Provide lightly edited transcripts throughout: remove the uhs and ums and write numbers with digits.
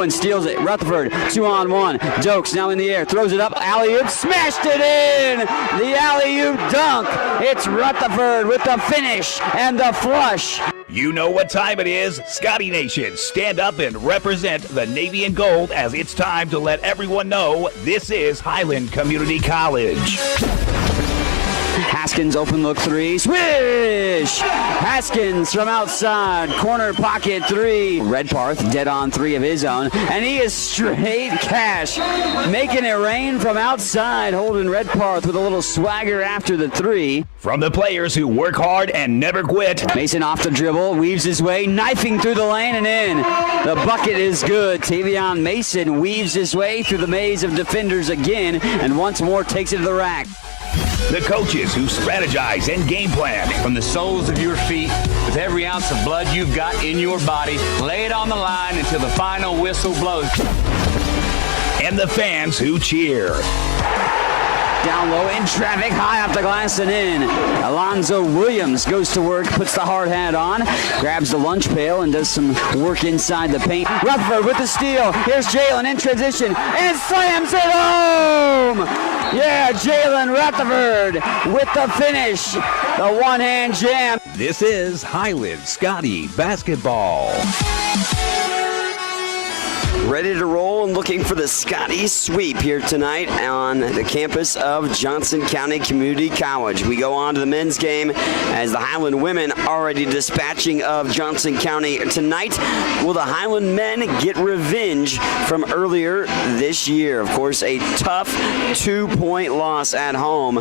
Owen steals it. Rutherford, 2-on-1. Dokes now in the air, throws it up, alley-oop, smashed it in! The alley-oop dunk. It's Rutherford with the finish and the flush. You know what time it is. Scotty Nation, stand up and represent the Navy and Gold as it's time to let everyone know this is Highland Community College. Haskins open look three, swish! Haskins from outside, corner pocket three. Redparth dead on three of his own, and he is straight cash, making it rain from outside. Holden Redparth with a little swagger after the three. From the players who work hard and never quit. Mason off the dribble, weaves his way, knifing through the lane and in. The bucket is good. Tavion Mason weaves his way through the maze of defenders again, and once more takes it to the rack. The coaches who strategize and game plan. From the soles of your feet, with every ounce of blood you've got in your body, lay it on the line until the final whistle blows. And the fans who cheer. Down low in traffic, high off the glass and in. Alonzo Williams goes to work, puts the hard hat on, grabs the lunch pail and does some work inside the paint. Rutherford with the steal. Here's Jalen in transition and slams it home! Yeah, Jalen Rutherford with the finish. The one-hand jam. This is Highland Scotty basketball. Ready to roll and looking for the Scotty sweep here tonight on the campus of Johnson County Community College. We go on to the men's game as the Highland women already dispatching of Johnson County tonight. Will the Highland men get revenge from earlier this year? Of course, a tough 2-point loss at home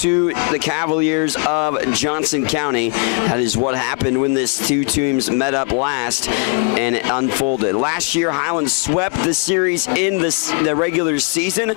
to the Cavaliers of Johnson County. That is what happened when these two teams met up last and it unfolded. Last year, Highland swept the series in the regular season,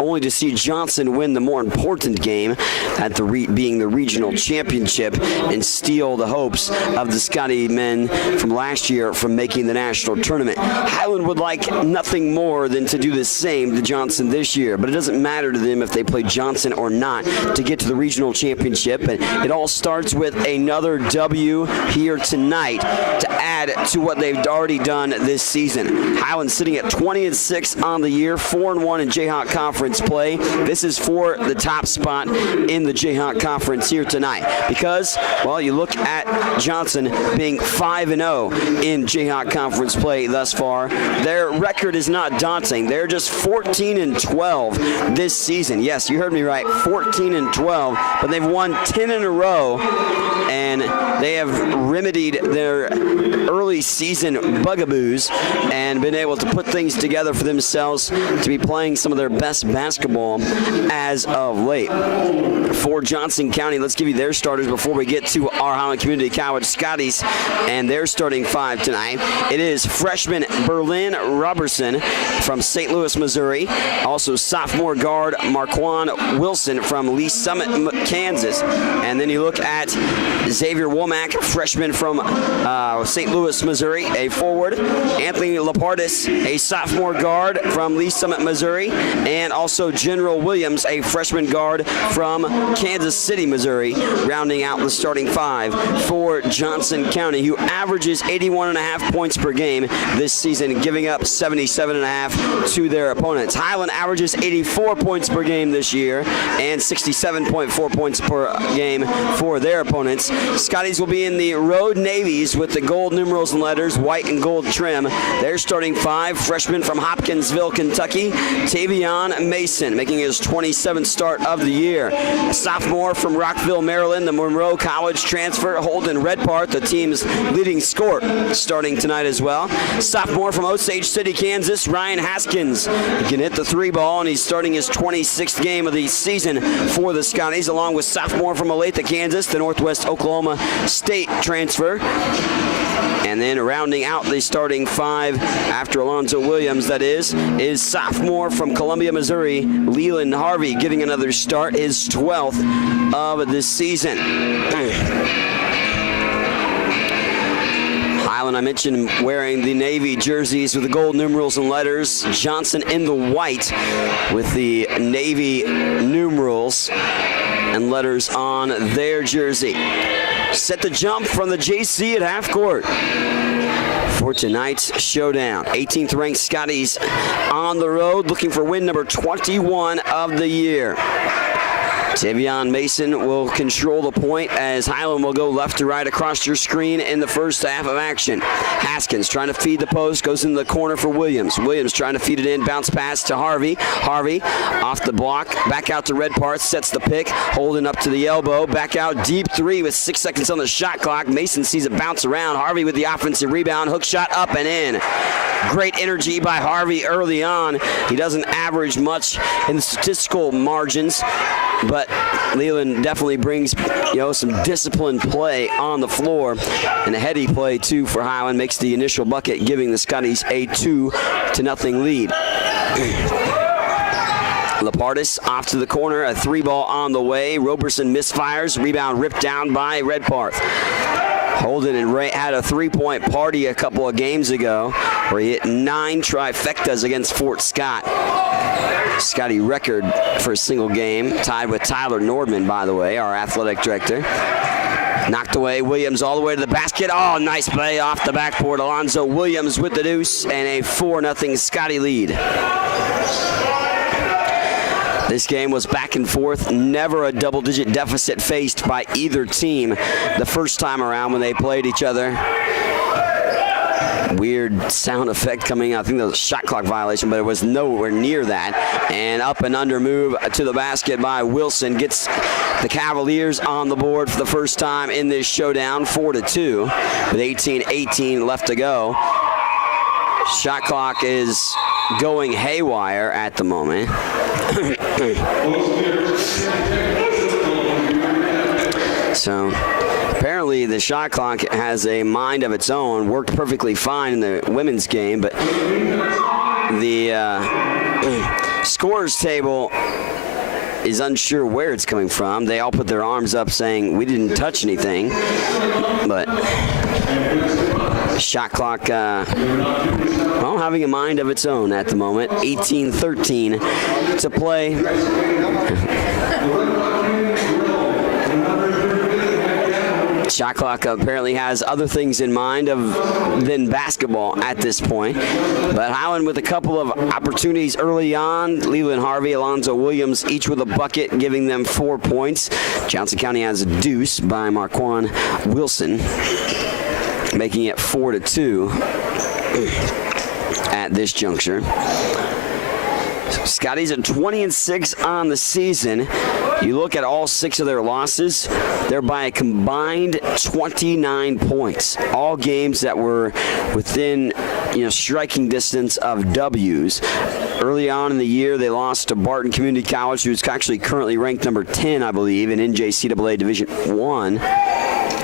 only to see Johnson win the more important game at being the regional championship and steal the hopes of the Scotty men from last year from making the national tournament. Highland would like nothing more than to do the same to Johnson this year, but it doesn't matter to them if they play Johnson or not to get to the regional championship. And it all starts with another W here tonight to add to what they've already done this season. Highland sitting at 20-6 on the year, 4-1 in Jayhawk Conference play. This is for the top spot in the Jayhawk Conference here tonight because, well, you look at Johnson being 5-0 in Jayhawk Conference play thus far. Their record is not daunting. They're just 14-12 this season. Yes, you heard me right, 14-12, but they've won 10 in a row, and they have remedied their early season bugaboos and been able to put things together for themselves to be playing some of their best basketball as of late. For Johnson County, let's give you their starters before we get to our Highland Community College Scotties and their starting five tonight. It is freshman Berlin Robertson from St. Louis, Missouri. Also sophomore guard Marquand Wilson from Lee Summit, Kansas. And then you look at Xavier Womack, freshman from St. Louis, Missouri, a forward. Anthony Lapardis, a sophomore guard from Lee Summit, Missouri, and also General Williams, a freshman guard from Kansas City, Missouri, rounding out the starting five for Johnson County, who averages 81.5 points per game this season, giving up 77.5 to their opponents. Highland averages 84 points per game this year and 67.4 points per game for their opponents. Scotties will be in the road navies with the gold numerals and letters, white and gold trim. Their starting five, freshman from Hopkinsville, Kentucky, Tavion Mason, making his 27th start of the year. A sophomore from Rockville, Maryland, the Monroe College transfer, Holden Redparth, the team's leading scorer, starting tonight as well. Sophomore from Osage City, Kansas, Ryan Haskins. He can hit the three ball, and he's starting his 26th game of the season for the Scotties, along with sophomore from Olathe, Kansas, the Northwest Oklahoma State transfer. And then rounding out the starting five after Alonzo Williams, that is sophomore from Columbia, Missouri, Leland Harvey, getting another start, his 12th of the season. Highland, I mentioned, wearing the navy jerseys with the gold numerals and letters. Johnson in the white with the navy numerals and letters on their jersey. Set the jump from the JC at half court. for tonight's showdown. 18th ranked Scotties on the road looking for win number 21 of the year. Tavion Mason will control the point as Highland will go left to right across your screen in the first half of action. Haskins trying to feed the post, goes into the corner for Williams. Williams trying to feed it in, bounce pass to Harvey. Harvey off the block, back out to Red Parts, sets the pick, holding up to the elbow, back out deep three with 6 seconds on the shot clock. Mason sees it bounce around. Harvey with the offensive rebound, hook shot up and in. Great energy by Harvey early on. He doesn't average much in the statistical margins, but Leland definitely brings, some disciplined play on the floor, and a heady play too for Highland makes the initial bucket, giving the Scotties a 2-0 lead. Lapartis off to the corner, a 3-ball on the way. Roberson misfires, rebound ripped down by Red Parth. Holden and Ray had a 3-point party a couple of games ago where he hit 9 trifectas against Fort Scott. Scotty record for a single game, tied with Tyler Nordman, by the way, our athletic director. Knocked away, Williams all the way to the basket. Oh, nice play off the backboard. Alonzo Williams with the deuce and a 4-0 Scotty lead. This game was back and forth, never a double-digit deficit faced by either team the first time around when they played each other. Weird sound effect coming out. I think that was a shot clock violation, but it was nowhere near that. And up and under move to the basket by Wilson gets the Cavaliers on the board for the first time in this showdown, 4-2, with 18:18 left to go. Shot clock is going haywire at the moment. So apparently the shot clock has a mind of its own. Worked perfectly fine in the women's game, but the scorers table is unsure where it's coming from. They all put their arms up saying we didn't touch anything, but shot clock having a mind of its own at the moment. 18:13 to play. Shot clock apparently has other things in mind than basketball at this point. But Highland with a couple of opportunities early on. Leland Harvey, Alonzo Williams, each with a bucket, giving them 4 points. Johnson County has a deuce by Marquand Wilson, making it 4-2 at this juncture. Scotties at 20-6 on the season. You look at all 6 of their losses, they're by a combined 29 points. All games that were within, striking distance of W's. Early on in the year, they lost to Barton Community College, who's actually currently ranked number 10, I believe, in NJCAA Division I.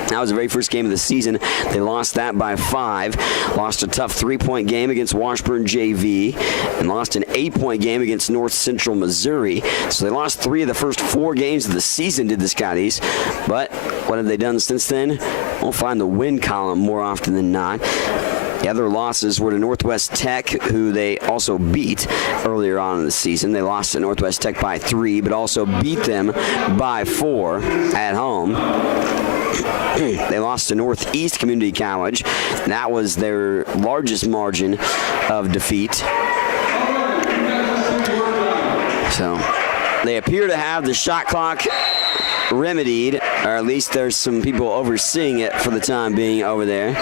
That was the very first game of the season. They lost that by 5. Lost a tough 3-point game against Washburn JV and lost an 8-point game against North Central Missouri. So they lost 3 of the first 4 games of the season, did the Scotties. But what have they done since then? We'll find the win column more often than not. The other losses were to Northwest Tech, who they also beat earlier on in the season. They lost to Northwest Tech by 3, but also beat them by 4 at home. They lost to Northeast Community College. That was their largest margin of defeat. So they appear to have the shot clock remedied, or at least there's some people overseeing it for the time being over there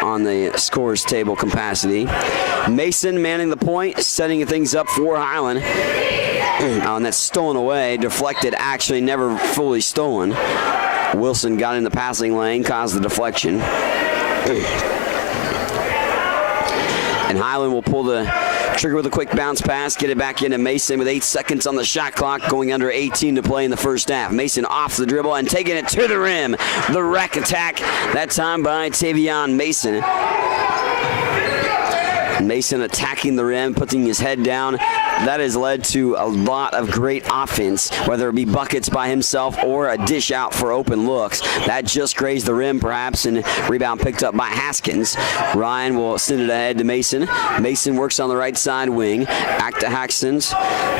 on the scores table capacity. Mason manning the point, setting things up for Highland. And that's stolen away, deflected, actually never fully stolen. Wilson got in the passing lane, caused the deflection. And Highland will pull the trigger with a quick bounce pass, get it back into Mason with 8 seconds on the shot clock, going under 18 to play in the first half. Mason off the dribble and taking it to the rim. The rack attack, that time by Tavion Mason. Mason attacking the rim, putting his head down, that has led to a lot of great offense, whether it be buckets by himself or a dish out for open looks. That just grazed the rim, perhaps, and rebound picked up by Haskins. Ryan will send it ahead to Mason. Mason works on the right side wing. Back to Haskins.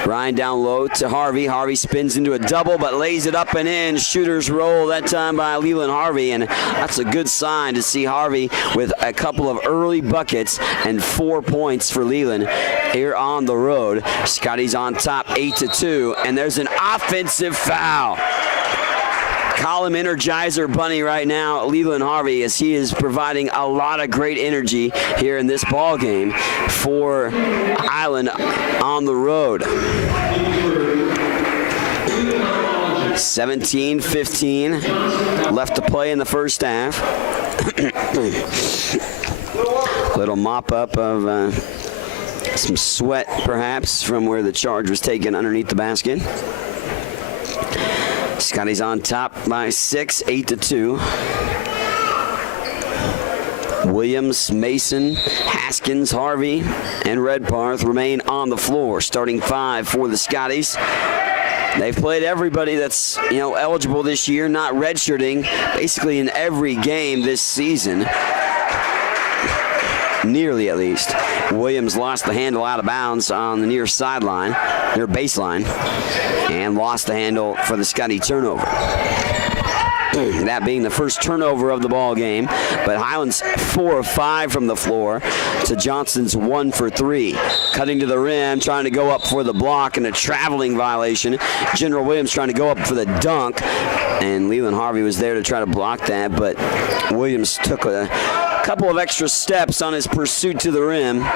Ryan down low to Harvey. Harvey spins into a double, but lays it up and in. Shooter's roll that time by Leland Harvey, and that's a good sign to see Harvey with a couple of early buckets and 4 points for Leland here on the road. Scotty's on top 8-2, and there's an offensive foul. Call him Energizer Bunny right now, Leland Harvey, as he is providing a lot of great energy here in this ball game for Highland on the road. 17-15 left to play in the first half. Little mop up of some sweat, perhaps, from where the charge was taken underneath the basket. Scotty's on top by 6, 8-2. Williams, Mason, Haskins, Harvey, and Redparth remain on the floor. Starting 5 for the Scotties. They've played everybody that's, eligible this year, not redshirting, basically in every game this season. Nearly, at least. Williams lost the handle out of bounds on the near baseline, and lost the handle for the Scotty turnover. That being the first turnover of the ball game, but Highland's 4 of 5 from the floor to Johnson's 1 for 3. Cutting to the rim, trying to go up for the block, and a traveling violation. General Williams trying to go up for the dunk, and Leland Harvey was there to try to block that, but Williams took a couple of extra steps on his pursuit to the rim,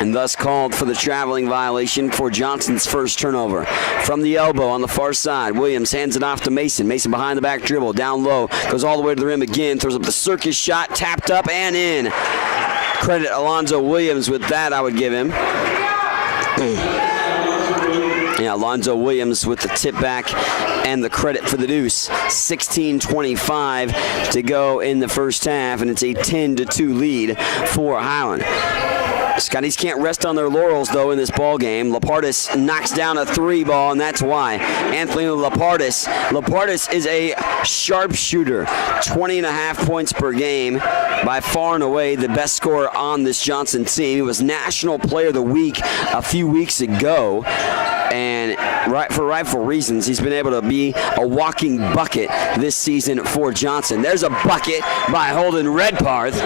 and thus called for the traveling violation for Johnson's first turnover. From the elbow on the far side, Williams hands it off to Mason. Mason behind the back dribble, down low, goes all the way to the rim again, throws up the circus shot, tapped up and in. Credit Alonzo Williams with that, I would give him. Yeah, Alonzo Williams with the tip back and the credit for the deuce. 16:25 to go in the first half, and it's a 10-2 lead for Highland. Scotties can't rest on their laurels, though, in this ball game. Lapardis knocks down a 3 ball, and that's why. Anthony Lapardis. Lapardis is a sharpshooter. 20.5 points per game. By far and away the best scorer on this Johnson team. He was National Player of the Week a few weeks ago. And for rightful reasons, he's been able to be a walking bucket this season for Johnson. There's a bucket by Holden Redparth.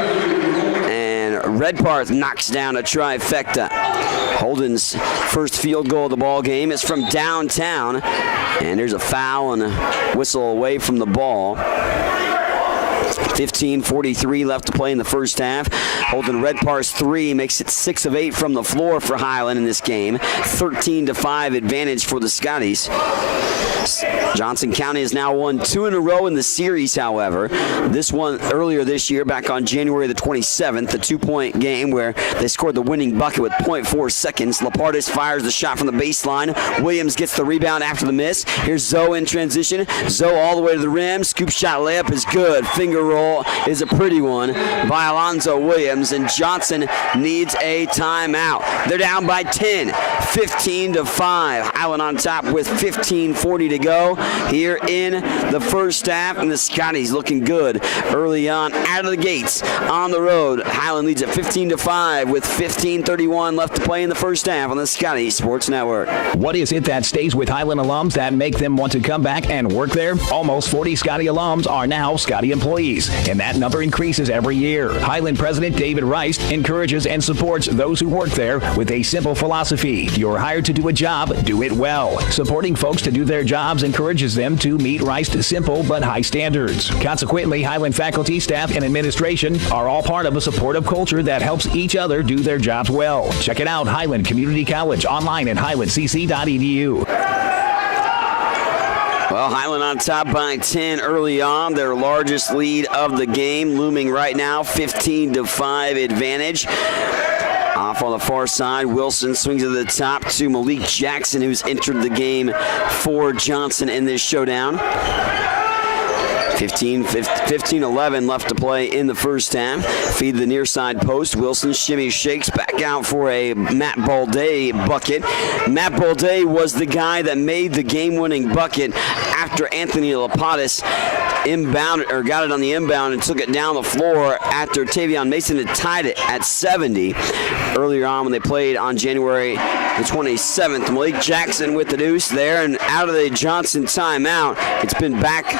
Redparth knocks down a trifecta. Holden's first field goal of the ball game is from downtown, and there's a foul and a whistle away from the ball. 15:43 left to play in the first half. Holden Redparth's 3 makes it 6 of 8 from the floor for Highland in this game. 13-5 advantage for the Scotties. Johnson County has now won 2 in a row in the series, however. This one earlier this year, back on January the 27th, the 2-point game where they scored the winning bucket with 0.4 seconds. Lapardis fires the shot from the baseline. Williams gets the rebound after the miss. Here's Zoe in transition. Zoe all the way to the rim. Scoop shot layup is good. Finger roll is a pretty one by Alonzo Williams, and Johnson needs a timeout. They're down by 10, 15-5. Highland on top with 15:40 to go here in the first half, and the Scotties looking good early on out of the gates on the road. Highland leads at 15-5 with 15:31 left to play in the first half on the Scotties Sports Network. What is it that stays with Highland alums that make them want to come back and work there? Almost 40 Scotty alums are now Scotty employees, and that number increases every year. Highland President David Rice encourages and supports those who work there with a simple philosophy. You're hired to do a job, do it well. Supporting folks to do their jobs encourages them to meet Rice's simple but high standards. Consequently, Highland faculty, staff, and administration are all part of a supportive culture that helps each other do their jobs well. Check it out, Highland Community College, online at highlandcc.edu. Well, Highland on top by 10 early on, their largest lead of the game, looming right now, 15-5 advantage. Off on the far side, Wilson swings to the top to Malik Jackson, who's entered the game for Johnson in this showdown. 15-11 left to play in the first half. Feed the near side post. Wilson shimmy shakes back out for a Matt Balday bucket. Matt Balday was the guy that made the game-winning bucket after Anthony Lapatis got it on the inbound and took it down the floor after Tavion Mason had tied it at 70 earlier on when they played on January the 27th. Malik Jackson with the deuce there, and out of the Johnson timeout, it's been bucket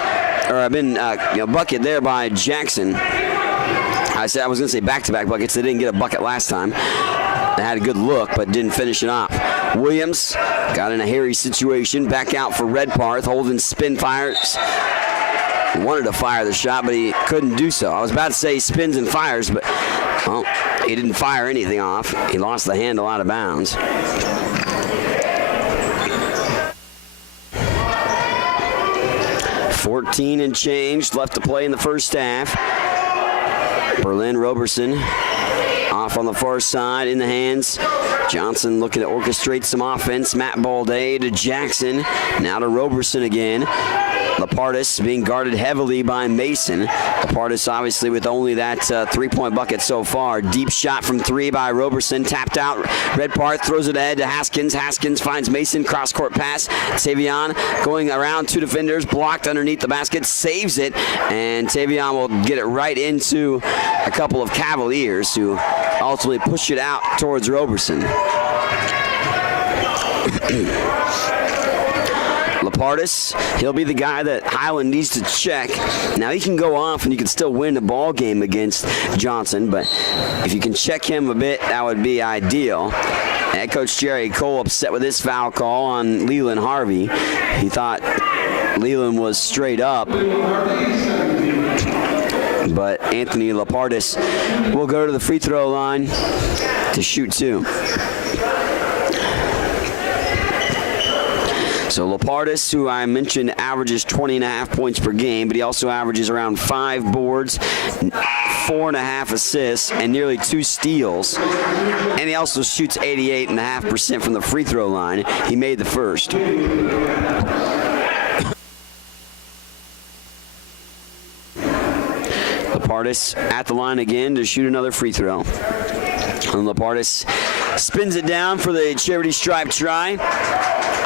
there by Jackson. I was going to say back-to-back buckets. They didn't get a bucket last time. They had a good look, but didn't finish it off. Williams got in a hairy situation. Back out for Redparth. Holden spin fires. He wanted to fire the shot, but he couldn't do so. I was about to say he spins and fires, but well, he didn't fire anything off. He lost the handle out of bounds. $14 and change left to play in the first half. Berlin Roberson off on the far side in the hands. Johnson looking to orchestrate some offense. Matt Balday to Jackson. Now to Roberson again. Lapartis being guarded heavily by Mason. Lapartis obviously with only that three-point bucket so far. Deep shot from three by Roberson. Tapped out. Redparth throws it ahead to Haskins. Haskins finds Mason. Cross-court pass. Tavion going around two defenders. Blocked underneath the basket. Saves it. And Tavion will get it right into a couple of Cavaliers who ultimately push it out towards Roberson. Lapartis, he'll be the guy that Highland needs to check. Now he can go off and you can still win the ball game against Johnson, but if you can check him a bit, that would be ideal. Head coach Jerry Cole upset with this foul call on Leland Harvey. He thought Leland was straight up, but Anthony Lapartis will go to the free throw line to shoot two. So Lapartis, who I mentioned, averages 20.5 points per game, but he also averages around 5 boards, 4.5 assists, and nearly 2 steals. And he also shoots 88.5% from the free throw line. He made the first. Lapartis at the line again to shoot another free throw. And Lapartis spins it down for the charity stripe try.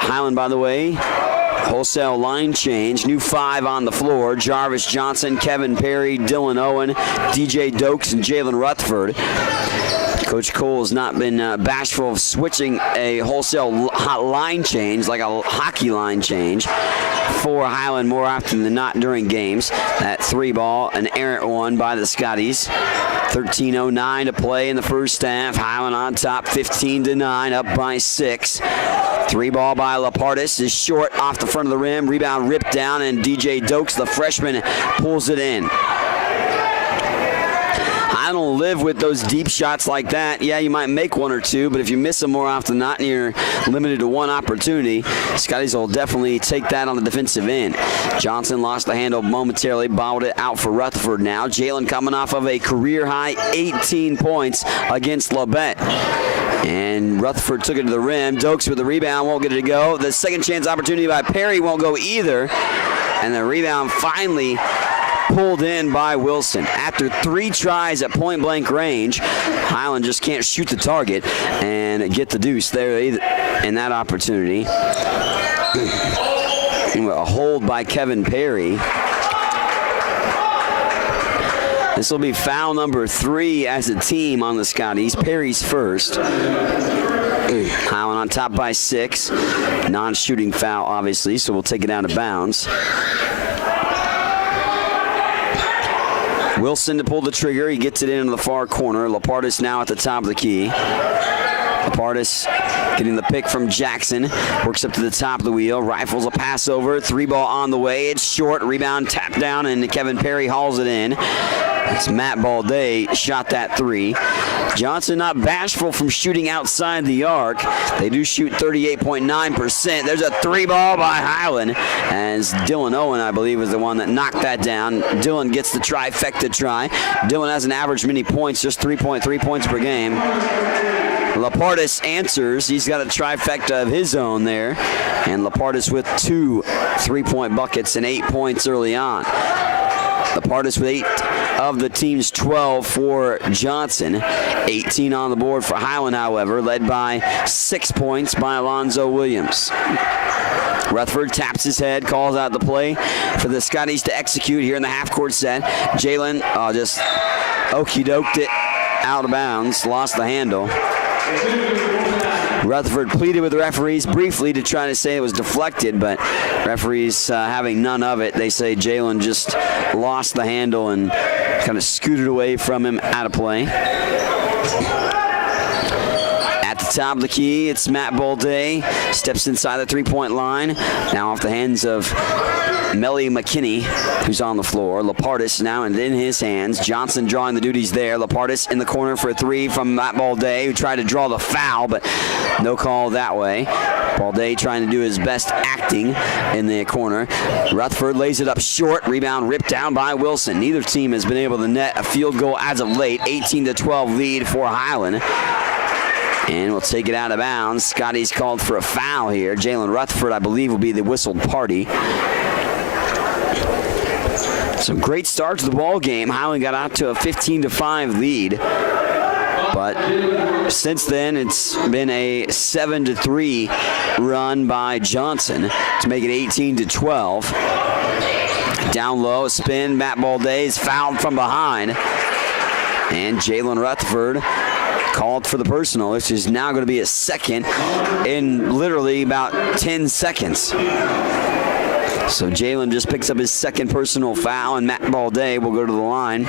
Highland, by the way, wholesale line change. New 5 on the floor. Jarvis Johnson, Kevin Perry, Dylan Owen, DJ Dokes, and Jalen Rutherford. Coach Cole has not been bashful of switching a wholesale line change, like a hockey line change, for Highland more often than not during games. That 3-ball, an errant one by the Scotties. 13:09 to play in the first half. Highland on top, 15-9, up by 6. 3-ball by Lapartis is short off the front of the rim. Rebound ripped down, and DJ Dokes, the freshman, pulls it in. I don't live with those deep shots like that. Yeah, you might make one or two, but if you miss them more often than not and you're limited to one opportunity, Scotties will definitely take that on the defensive end. Johnson lost the handle momentarily, bobbled it out for Rutherford now. Jalen coming off of a career-high 18 points against Labette. And Rutherford took it to the rim. Dokes with the rebound, won't get it to go. The second chance opportunity by Perry won't go either. And the rebound finally pulled in by Wilson. After 3 tries at point-blank range, Highland just can't shoot the target and get the deuce there in that opportunity. A hold by Kevin Perry. This will be foul number 3 as a team on the Scotties. Perry's first. Highland on top by 6. Non-shooting foul, obviously, so we'll take it out of bounds. Wilson to pull the trigger. He gets it into the far corner. Lapartis now at the top of the key. Lapartis getting the pick from Jackson. Works up to the top of the wheel. Rifles a pass over. 3-ball on the way. It's short. Rebound tapped down, and Kevin Perry hauls it in. It's Matt Balday shot that 3. Johnson not bashful from shooting outside the arc. They do shoot 38.9%. There's a 3-ball by Highland, as Dylan Owen, I believe, was the one that knocked that down. Dylan gets the trifecta try. Dylan hasn't averaged many points, just 3.3 points per game. Lapartis answers. He's got a trifecta of his own there. And Lapartis with 2 3-point buckets and 8 points early on. Lapartis with 8 of the team's 12 for Johnson. 18 on the board for Highland, however, led by 6 points by Alonzo Williams. Rutherford taps his head, calls out the play for the Scotties to execute here in the half-court set. Jalen just okey-doked it out of bounds, lost the handle. Rutherford pleaded with the referees briefly to try to say it was deflected, but referees having none of it. They say Jalen just lost the handle and kind of scooted away from him out of play. At the top of the key, it's Matt Bolday. Steps inside the three-point line. Now off the hands of Melly McKinney, who's on the floor. Lapartis now in his hands. Johnson drawing the duties there. Lapartis in the corner for a three from Matt Balday, who tried to draw the foul, but no call that way. Balday trying to do his best acting in the corner. Rutherford lays it up short. Rebound ripped down by Wilson. Neither team has been able to net a field goal as of late. 18-12 lead for Highland. And we'll take it out of bounds. Scotty's called for a foul here. Jalen Rutherford, I believe, will be the whistled party. So great start to the ball game. Highland got out to a 15-5 lead. But since then, it's been a 7-3 run by Johnson to make it 18-12. Down low, spin. Matt Balday is fouled from behind. And Jalen Rutherford called for the personal, which is now going to be a second in literally about 10 seconds. So Jalen just picks up his second personal foul, and Matt Balday will go to the line.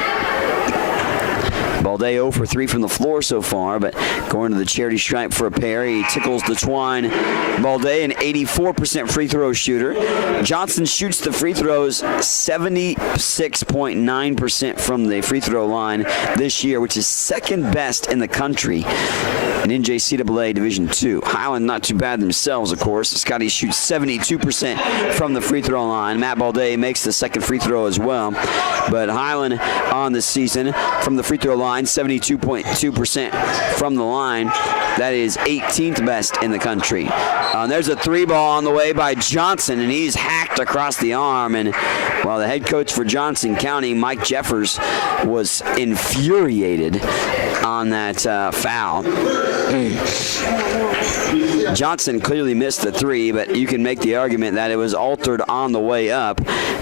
Balday 0 for 3 from the floor so far, but going to the charity stripe for a pair. He tickles the twine. Balday, an 84% free throw shooter. Johnson shoots the free throws 76.9% from the free throw line this year, which is second best in the country in NJCAA Division II. Highland not too bad themselves, of course. Scotty shoots 72% from the free throw line. Matt Balday makes the second free throw as well. But Highland on the season from the free throw line, 72.2% from the line. That is 18th best in the country. There's a three ball on the way by Johnson, and he's hacked across the arm. And while the head coach for Johnson County, Mike Jeffers, was infuriated on that foul. Johnson clearly missed the three, but you can make the argument that it was altered on the way up,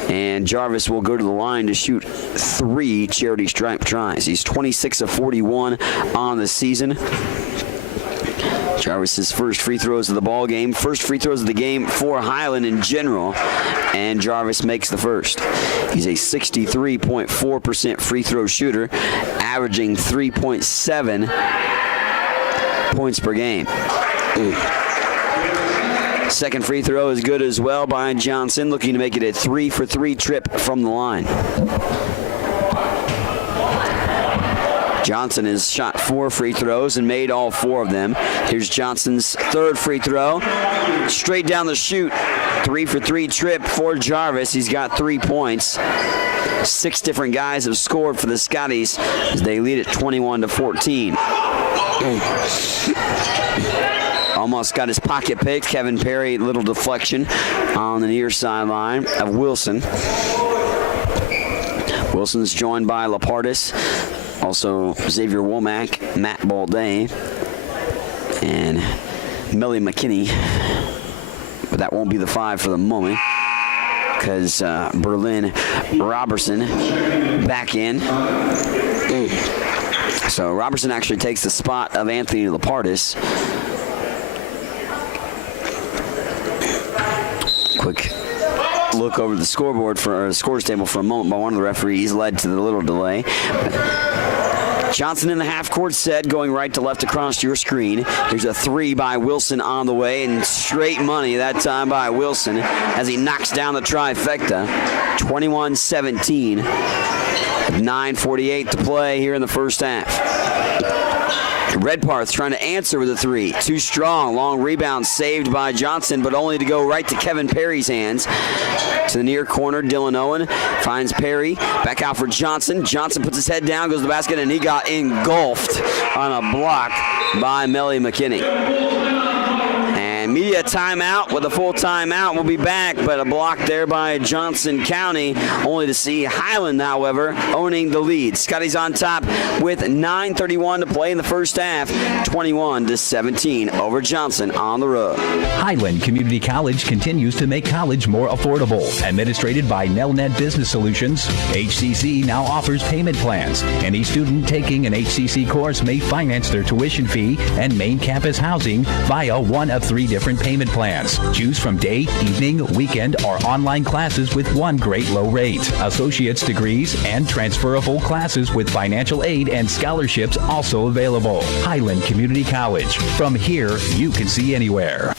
and Jarvis will go to the line to shoot 3 charity stripe tries. He's 26 of 41 on the season. Jarvis's first free throws of the ball game, first free throws of the game for Highland in general, and Jarvis makes the first. He's a 63.4% free throw shooter, averaging 3.7 points per game. Second free throw is good as well by Johnson, looking to make it a 3-for-3 trip from the line. Johnson has shot 4 free throws and made all 4 of them. Here's Johnson's third free throw. Straight down the chute. 3-for-3 trip for Jarvis. He's got 3 points. 6 different guys have scored for the Scotties as they lead at 21-14. Almost got his pocket picked. Kevin Perry, little deflection on the near sideline of Wilson. Wilson's joined by Lapartis, also Xavier Womack, Matt Balday, and Melly McKinney. But that won't be the 5 for the moment, because Berlin Robertson back in. So Robertson actually takes the spot of Anthony Lapartis. Quick look over the scoreboard for the scores table for a moment by one of the referees led to the little delay. Johnson in the half-court set, going right to left across your screen. There's a 3 by Wilson on the way, and straight money that time by Wilson as he knocks down the trifecta. 21-17. 9:48 to play here in the first half. Redparth trying to answer with a 3. Too strong. Long rebound saved by Johnson, but only to go right to Kevin Perry's hands. To the near corner, Dylan Owen finds Perry. Back out for Johnson. Johnson puts his head down, goes to the basket, and he got engulfed on a block by Melly McKinney. And Media timeout with a full timeout. We'll be back, but a block there by Johnson County, only to see Highland, however, owning the lead. Scotty's on top with 9:31 to play in the first half, 21-17 over Johnson on the road. Highland Community College continues to make college more affordable. Administrated by Nelnet Business Solutions, HCC now offers payment plans. Any student taking an HCC course may finance their tuition fee and main campus housing via one of 3 different payment plans. Choose from day, evening, weekend, or online classes with one great low rate. Associate's degrees and transferable classes with financial aid and scholarships also available. Highland Community College. From here, you can see anywhere.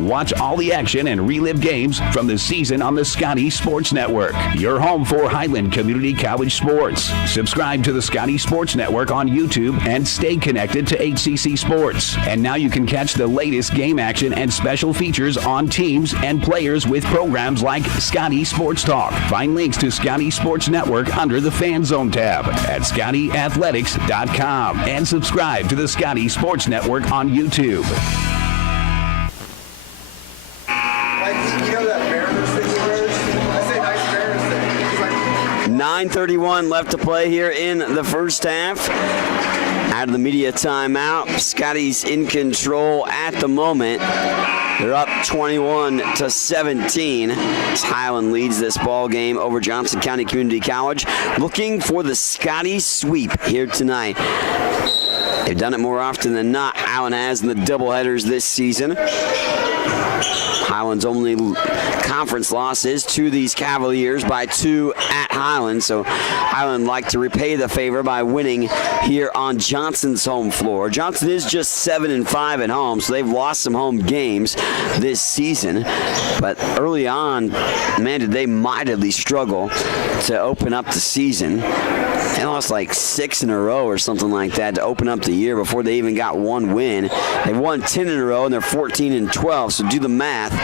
Watch all the action and relive games from the season on the Scotty Sports Network, your home for Highland Community College sports. Subscribe to the Scotty Sports Network on YouTube and stay connected to HCC Sports. And now you can catch the latest game action and special features on teams and players with programs like Scotty Sports Talk. Find links to Scotty Sports Network under the Fan Zone tab at ScottyAthletics.com and subscribe to the Scotty Sports Network on YouTube. 9:31 left to play here in the first half. Out of the media timeout, Scotty's in control at the moment. They're up 21-17. Highland leads this ball game over Johnson County Community College, looking for the Scotty sweep here tonight. They've done it more often than not. Highland has in the doubleheaders this season. Highland's only conference loss is to these Cavaliers by 2 at Highland. So Highland like to repay the favor by winning here on Johnson's home floor. Johnson is just 7-5 at home, so they've lost some home games this season. But early on, man, did they mightily struggle to open up the season. They lost like 6 in a row or something like that to open up the year before they even got one win. They won 10 in a row, and they're 14-12, so do the math.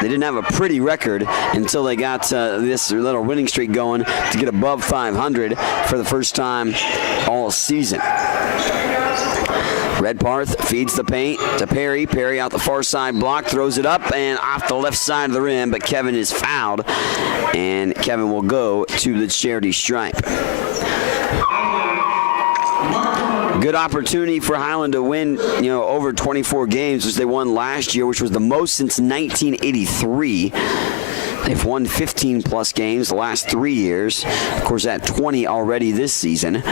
They didn't have a pretty record until they got this little winning streak going to get above 500 for the first time all season. Redparth feeds the paint to Perry. Perry out the far side block, throws it up and off the left side of the rim, but Kevin is fouled, and Kevin will go to the charity stripe. Good opportunity for Highland to win, over 24 games, which they won last year, which was the most since 1983. They've won 15-plus games the last 3 years. Of course, at 20 already this season.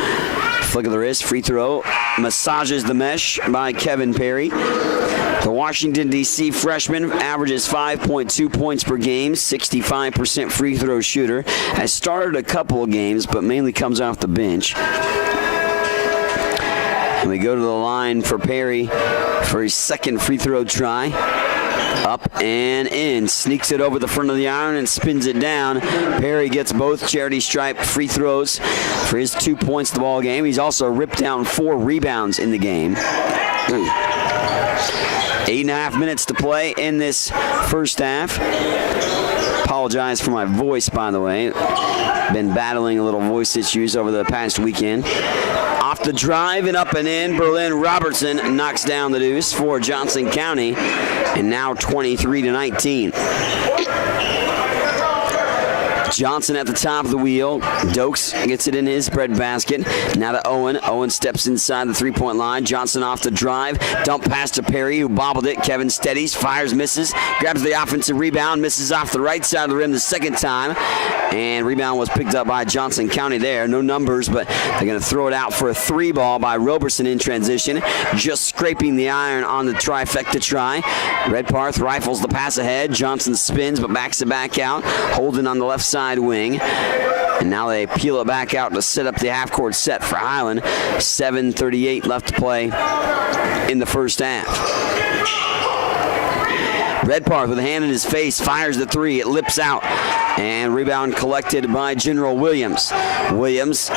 Flick of the wrist, free throw, massages the mesh by Kevin Perry. The Washington, D.C. freshman averages 5.2 points per game, 65% free throw shooter. Has started a couple of games, but mainly comes off the bench. And we go to the line for Perry for his second free throw try. Up and in. Sneaks it over the front of the iron and spins it down. Perry gets both charity stripe free throws for his 2 points the ball game. He's also ripped down 4 rebounds in the game. 8.5 minutes to play in this first half. Apologize for my voice, by the way. Been battling a little voice issues over the past weekend. Off the drive and up and in, Berlin Robertson knocks down the deuce for Johnson County, and now 23-19. Johnson at the top of the wheel. Dokes gets it in his breadbasket. Now to Owen. Owen steps inside the three-point line. Johnson off the drive. Dump pass to Perry, who bobbled it. Kevin steadies, fires, misses. Grabs the offensive rebound. Misses off the right side of the rim the second time. And rebound was picked up by Johnson County there. No numbers, but they're going to throw it out for a 3 ball by Roberson in transition. Just scraping the iron on the trifecta try. Redparth rifles the pass ahead. Johnson spins, but backs it back out. Holden on the left side wing. And now they peel it back out to set up the half-court set for Highland. 7:38 left to play in the first half. Redparth with a hand in his face fires the 3. It lips out. And rebound collected by General Williams. Williams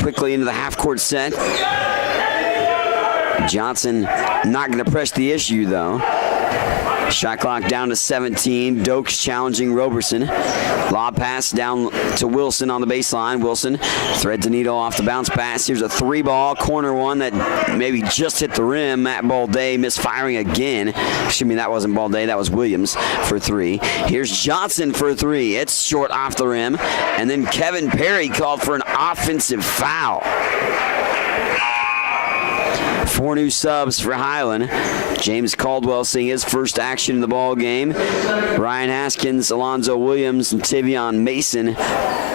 quickly into the half-court set. Johnson not going to press the issue, though. Shot clock down to 17. Dokes challenging Roberson. Lob pass down to Wilson on the baseline. Wilson threads the needle off the bounce pass. Here's a 3-ball, corner one that maybe just hit the rim. Matt Balday misfiring again. Excuse me, that wasn't Balday, that was Williams for 3. Here's Johnson for 3. It's short off the rim. And then Kevin Perry called for an offensive foul. 4 new subs for Highland. James Caldwell seeing his first action in the ball game. Ryan Haskins, Alonzo Williams, and Tavion Mason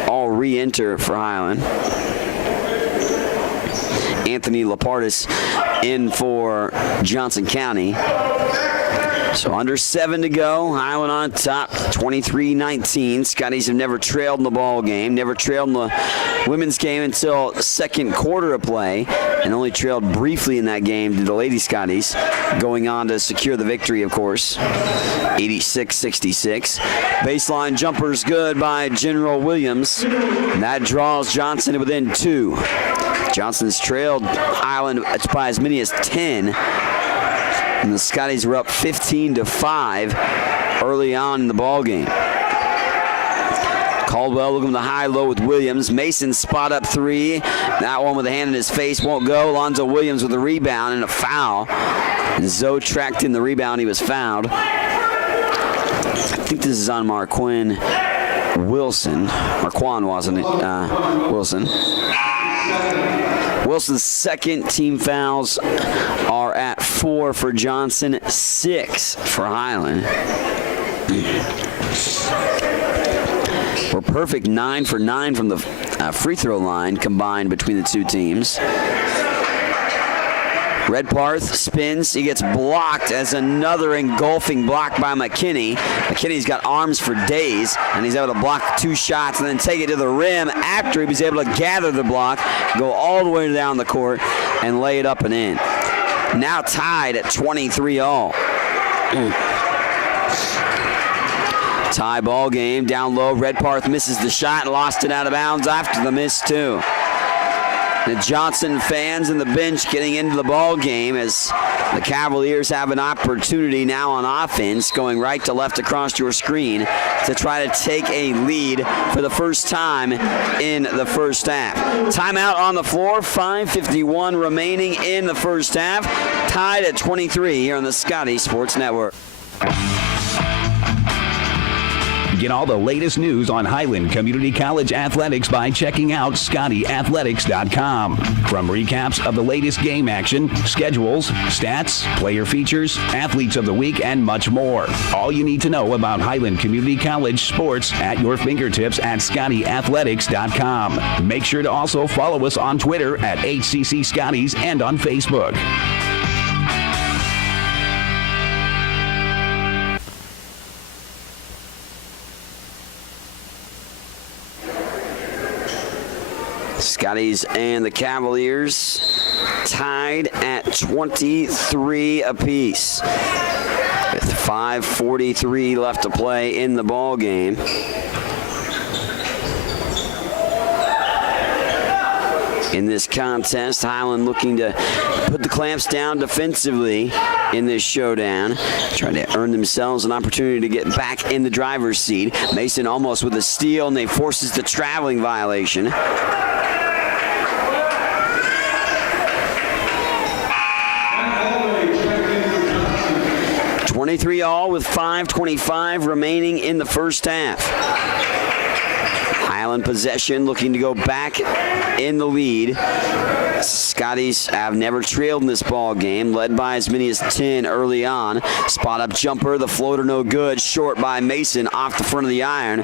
all re-enter for Highland. Anthony Lapardis in for Johnson County. So under 7 to go. Highland on top, 23-19. Scotties have never trailed in the ball game, never trailed in the women's game until second quarter of play, and only trailed briefly in that game to the Lady Scotties, going on to secure the victory, of course, 86-66. Baseline jumper's good by General Williams, and that draws Johnson to within 2. Johnson's trailed Highland by as many as 10. And the Scotties were up 15-5 early on in the ball game. Caldwell looking the high-low with Williams. Mason spot up 3. That one with a hand in his face won't go. Alonzo Williams with a rebound and a foul. And Zoe tracked in the rebound. He was fouled. I think this is on Marquand Wilson. Marquand, wasn't it? Wilson. Wilson's second team fouls are at 4 for Johnson, 6 for Highland. We're perfect 9 for 9 from the free throw line combined between the two teams. Redparth spins. He gets blocked as another engulfing block by McKinney. McKinney's got arms for days, and he's able to block 2 shots and then take it to the rim after he was able to gather the block, go all the way down the court, and lay it up and in. Now tied at 23 all. Tie ball game. Down low, Redparth misses the shot and lost it out of bounds after the miss, too. The Johnson fans and the bench getting into the ball game as the Cavaliers have an opportunity now on offense, going right to left across your screen to try to take a lead for the first time in the first half. Timeout on the floor, 5:51 remaining in the first half. Tied at 23 here on the Scotty Sports Network. Get all the latest news on Highland Community College athletics by checking out ScottyAthletics.com. From recaps of the latest game action, schedules, stats, player features, athletes of the week, and much more. All you need to know about Highland Community College sports at your fingertips at ScottyAthletics.com. Make sure to also follow us on Twitter at HCC Scotties and on Facebook. Scotties and the Cavaliers tied at 23 apiece, with 5:43 left to play in the ball game. In this contest, Highland looking to put the clamps down defensively in this showdown, trying to earn themselves an opportunity to get back in the driver's seat. Mason almost with a steal, and they forces the traveling violation. 23 all with 5:25 remaining in the first half. Highland possession, looking to go back in the lead. Scotties have never trailed in this ball game, led by as many as 10 early on. Spot up jumper, the floater no good, short by Mason off the front of the iron.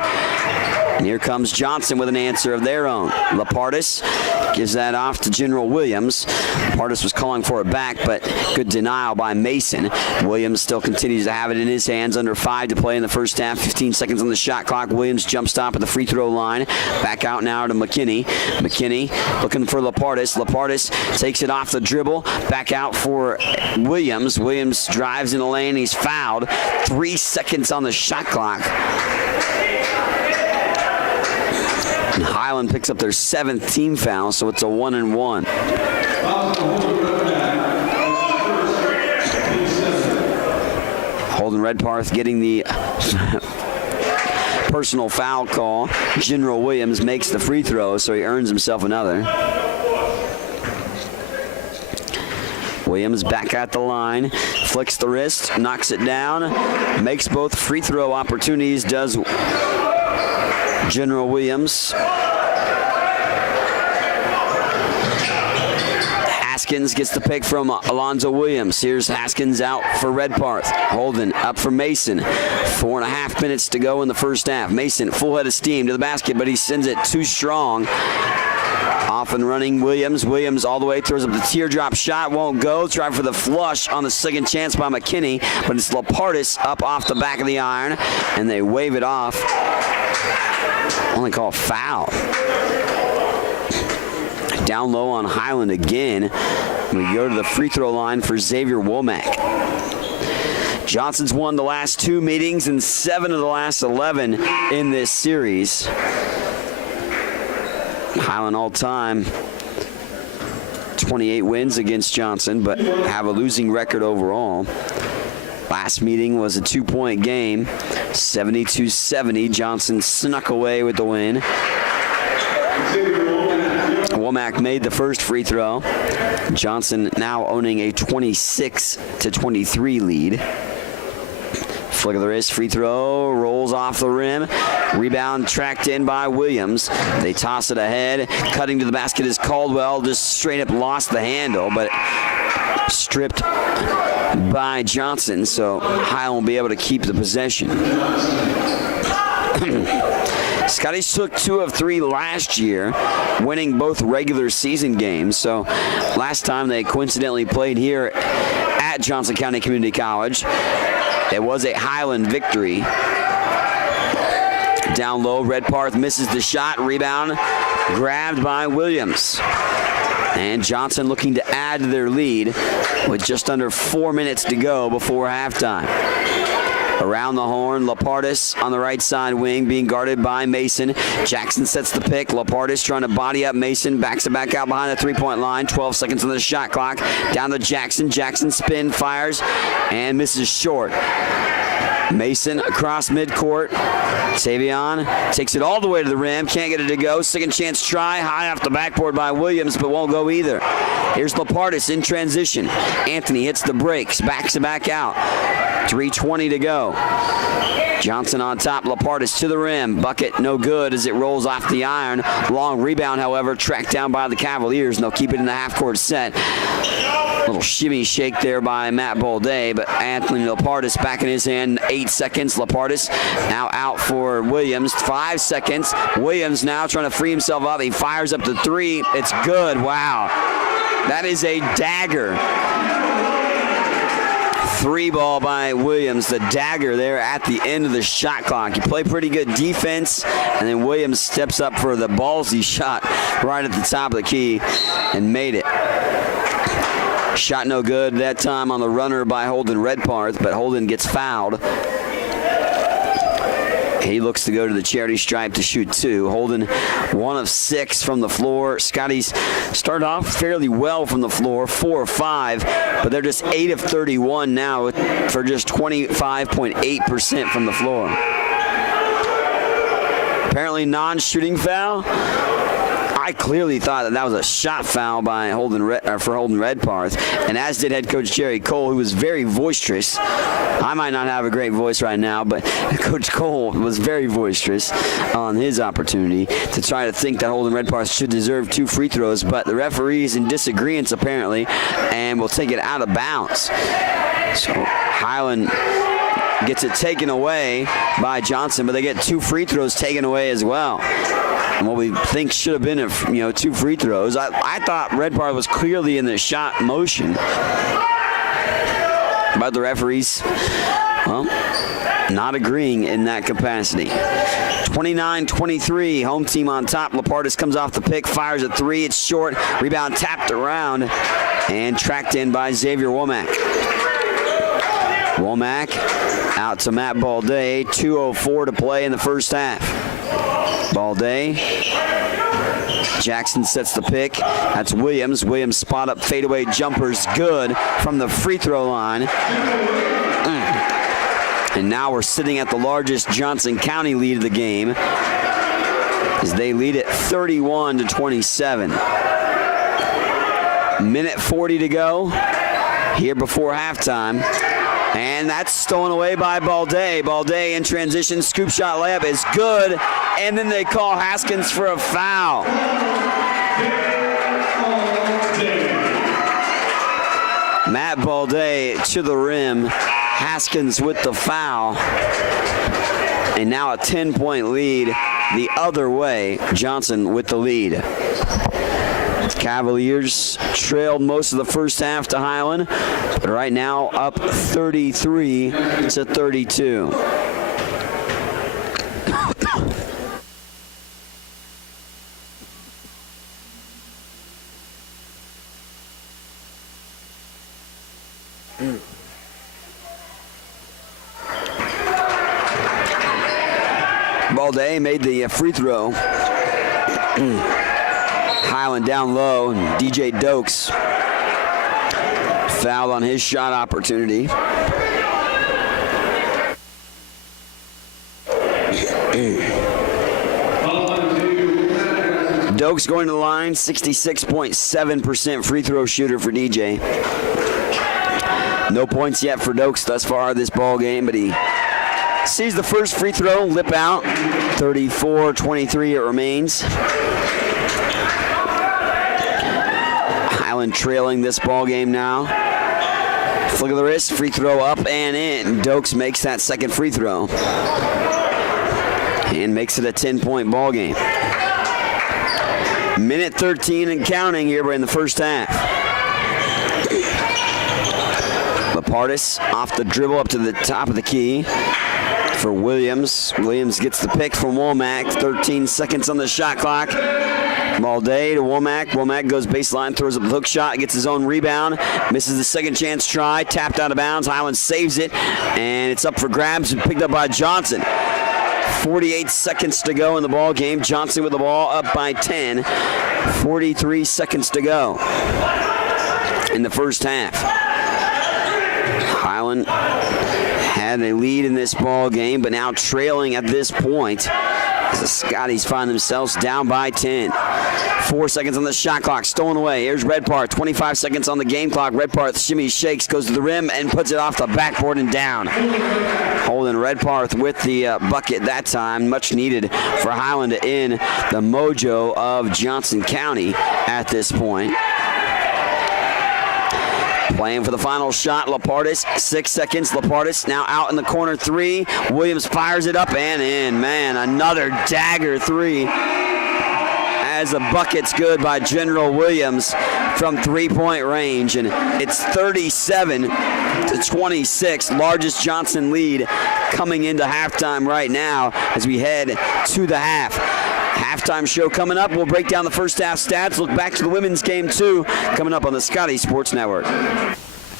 And here comes Johnson with an answer of their own. Lapardis gives that off to General Williams. Lapardis was calling for it back, but good denial by Mason. Williams still continues to have it in his hands. Under 5 to play in the first half. 15 seconds on the shot clock. Williams jump stop at the free throw line. Back out now to McKinney. McKinney looking for Lapardis. Lapardis takes it off the dribble. Back out for Williams. Williams drives in the lane. He's fouled. 3 seconds on the shot clock. And Highland picks up their 7th team foul, so it's a 1-and-1. Holden Redpath getting the personal foul call. General Williams makes the free throw, so he earns himself another. Williams back at the line, flicks the wrist, knocks it down, makes both free throw opportunities, does General Williams. Haskins gets the pick from Alonzo Williams. Here's Haskins out for Redpath. Holden up for Mason. 4.5 minutes to go in the first half. Mason full head of steam to the basket, but he sends it too strong. Off and running Williams. Williams all the way, throws up the teardrop shot, won't go. Try for the flush on the second chance by McKinney, but it's Lapartis up off the back of the iron, and they wave it off. Only call a foul. Down low on Highland again. We go to the free throw line for Xavier Womack. Johnson's won the last 2 meetings and 7 of the last 11 in this series. Highland all-time 28 wins against Johnson, but have a losing record overall. Last meeting was a 2-point game, 72-70. Johnson snuck away with the win. Womack made the first free throw. Johnson now owning a 26-23 lead. Flick of the wrist, free throw, rolls off the rim. Rebound tracked in by Williams. They toss it ahead. Cutting to the basket is Caldwell. Just straight up lost the handle, but stripped by Johnson, so Highland will be able to keep the possession. Scotties took 2 of 3 last year, winning both regular season games. So last time they coincidentally played here at Johnson County Community College, it was a Highland victory. Down low, Redpath misses the shot. Rebound grabbed by Williams. And Johnson looking to add to their lead with just under 4 minutes to go before halftime. Around the horn, Lapartis on the right side wing being guarded by Mason. Jackson sets the pick. Lapartis trying to body up Mason. Backs it back out behind the three-point line. 12 seconds on the shot clock. Down to Jackson. Jackson spin, fires, and misses short. Mason across midcourt. Savion takes it all the way to the rim. Can't get it to go. Second chance try. High off the backboard by Williams, but won't go either. Here's Lapartis in transition. Anthony hits the brakes. Backs it back out. 3:20 to go. Johnson on top. Lapartis to the rim. Bucket no good as it rolls off the iron. Long rebound, however, tracked down by the Cavaliers, and they'll keep it in the half-court set. Little shimmy shake there by Matt Bolday, but Anthony Lapartis back in his hand. 8 seconds. Lapartis now out for Williams. 5 seconds. Williams now trying to free himself up. He fires up the 3. It's good. Wow. That is a dagger. 3 ball by Williams. The dagger there at the end of the shot clock. You play pretty good defense, and then Williams steps up for the ballsy shot right at the top of the key and made it. Shot no good that time on the runner by Holden Redpath, but Holden gets fouled. He looks to go to the charity stripe to shoot 2. Holden 1 of 6 from the floor. Scotties start off fairly well from the floor, 4 of 5, but they're just 8 of 31 now for just 25.8% from the floor. Apparently non-shooting foul. I clearly thought that was a shot foul by Holden Redpath, and as did head coach Jerry Cole, who was very boisterous. I might not have a great voice right now, but Coach Cole was very boisterous on his opportunity to try to think that Holden Redpath should deserve 2 free throws, but the referee is in disagreement apparently and will take it out of bounds. So Highland gets it taken away by Johnson, but they get 2 free throws taken away as well. And what we think should have been 2 free throws. I thought Redpath was clearly in the shot motion, but the referees, well, not agreeing in that capacity. 29-23, home team on top. Lapartis comes off the pick, fires a 3. It's short. Rebound tapped around and tracked in by Xavier Womack. Womack out to Matt Balday. 2:04 to play in the first half. Balday. Jackson sets the pick. That's Williams. Williams spot up fadeaway jumpers good from the free throw line. And now we're sitting at the largest Johnson County lead of the game as they lead it 31-27. Minute 40 to go here before halftime. And that's stolen away by Balde. Balde in transition, scoop shot layup is good. And then they call Haskins for a foul. Matt Balde to the rim. Haskins with the foul. And now a 10-point lead the other way. Johnson with the lead. Cavaliers trailed most of the first half to Highland, but right now up 33-32. Balde made the free throw. Highland down low, and DJ Dokes fouled on his shot opportunity. Dokes going to the line, 66.7% free throw shooter for DJ. No points yet for Dokes thus far this ball game, but he sees the first free throw lip out. 34-23 it remains. Highland trailing this ball game now. Flick of the wrist, free throw up and in. Dokes makes that second free throw and makes it a 10-point ball game. Minute 13 and counting here in the first half. Lapardis off the dribble up to the top of the key for Williams. Williams gets the pick from Womack. 13 seconds on the shot clock. Balde to Womack. Womack goes baseline, throws up the hook shot, gets his own rebound, misses the second chance try, tapped out of bounds. Highland saves it, and it's up for grabs and picked up by Johnson. 48 seconds to go in the ball game. Johnson with the ball up by 10. 43 seconds to go in the first half. Highland had a lead in this ball game, but now trailing at this point. The Scotties find themselves down by 10. 4 seconds on the shot clock, stolen away. Here's Redpart, 25 seconds on the game clock. Redpart shimmy shakes, goes to the rim, and puts it off the backboard and down. Holden Redparth with the bucket that time, much needed for Highland to end the mojo of Johnson County at this point. Playing for the final shot, Lapardis, 6 seconds. Lapardis now out in the corner three. Williams fires it up and in. Man, another dagger three. As the bucket's good by General Williams from three-point range. And it's 37-26. Largest Johnson lead coming into halftime right now as we head to the half. Halftime show coming up. We'll break down the first half stats, look back to the women's game too, coming up on the Scotty Sports Network.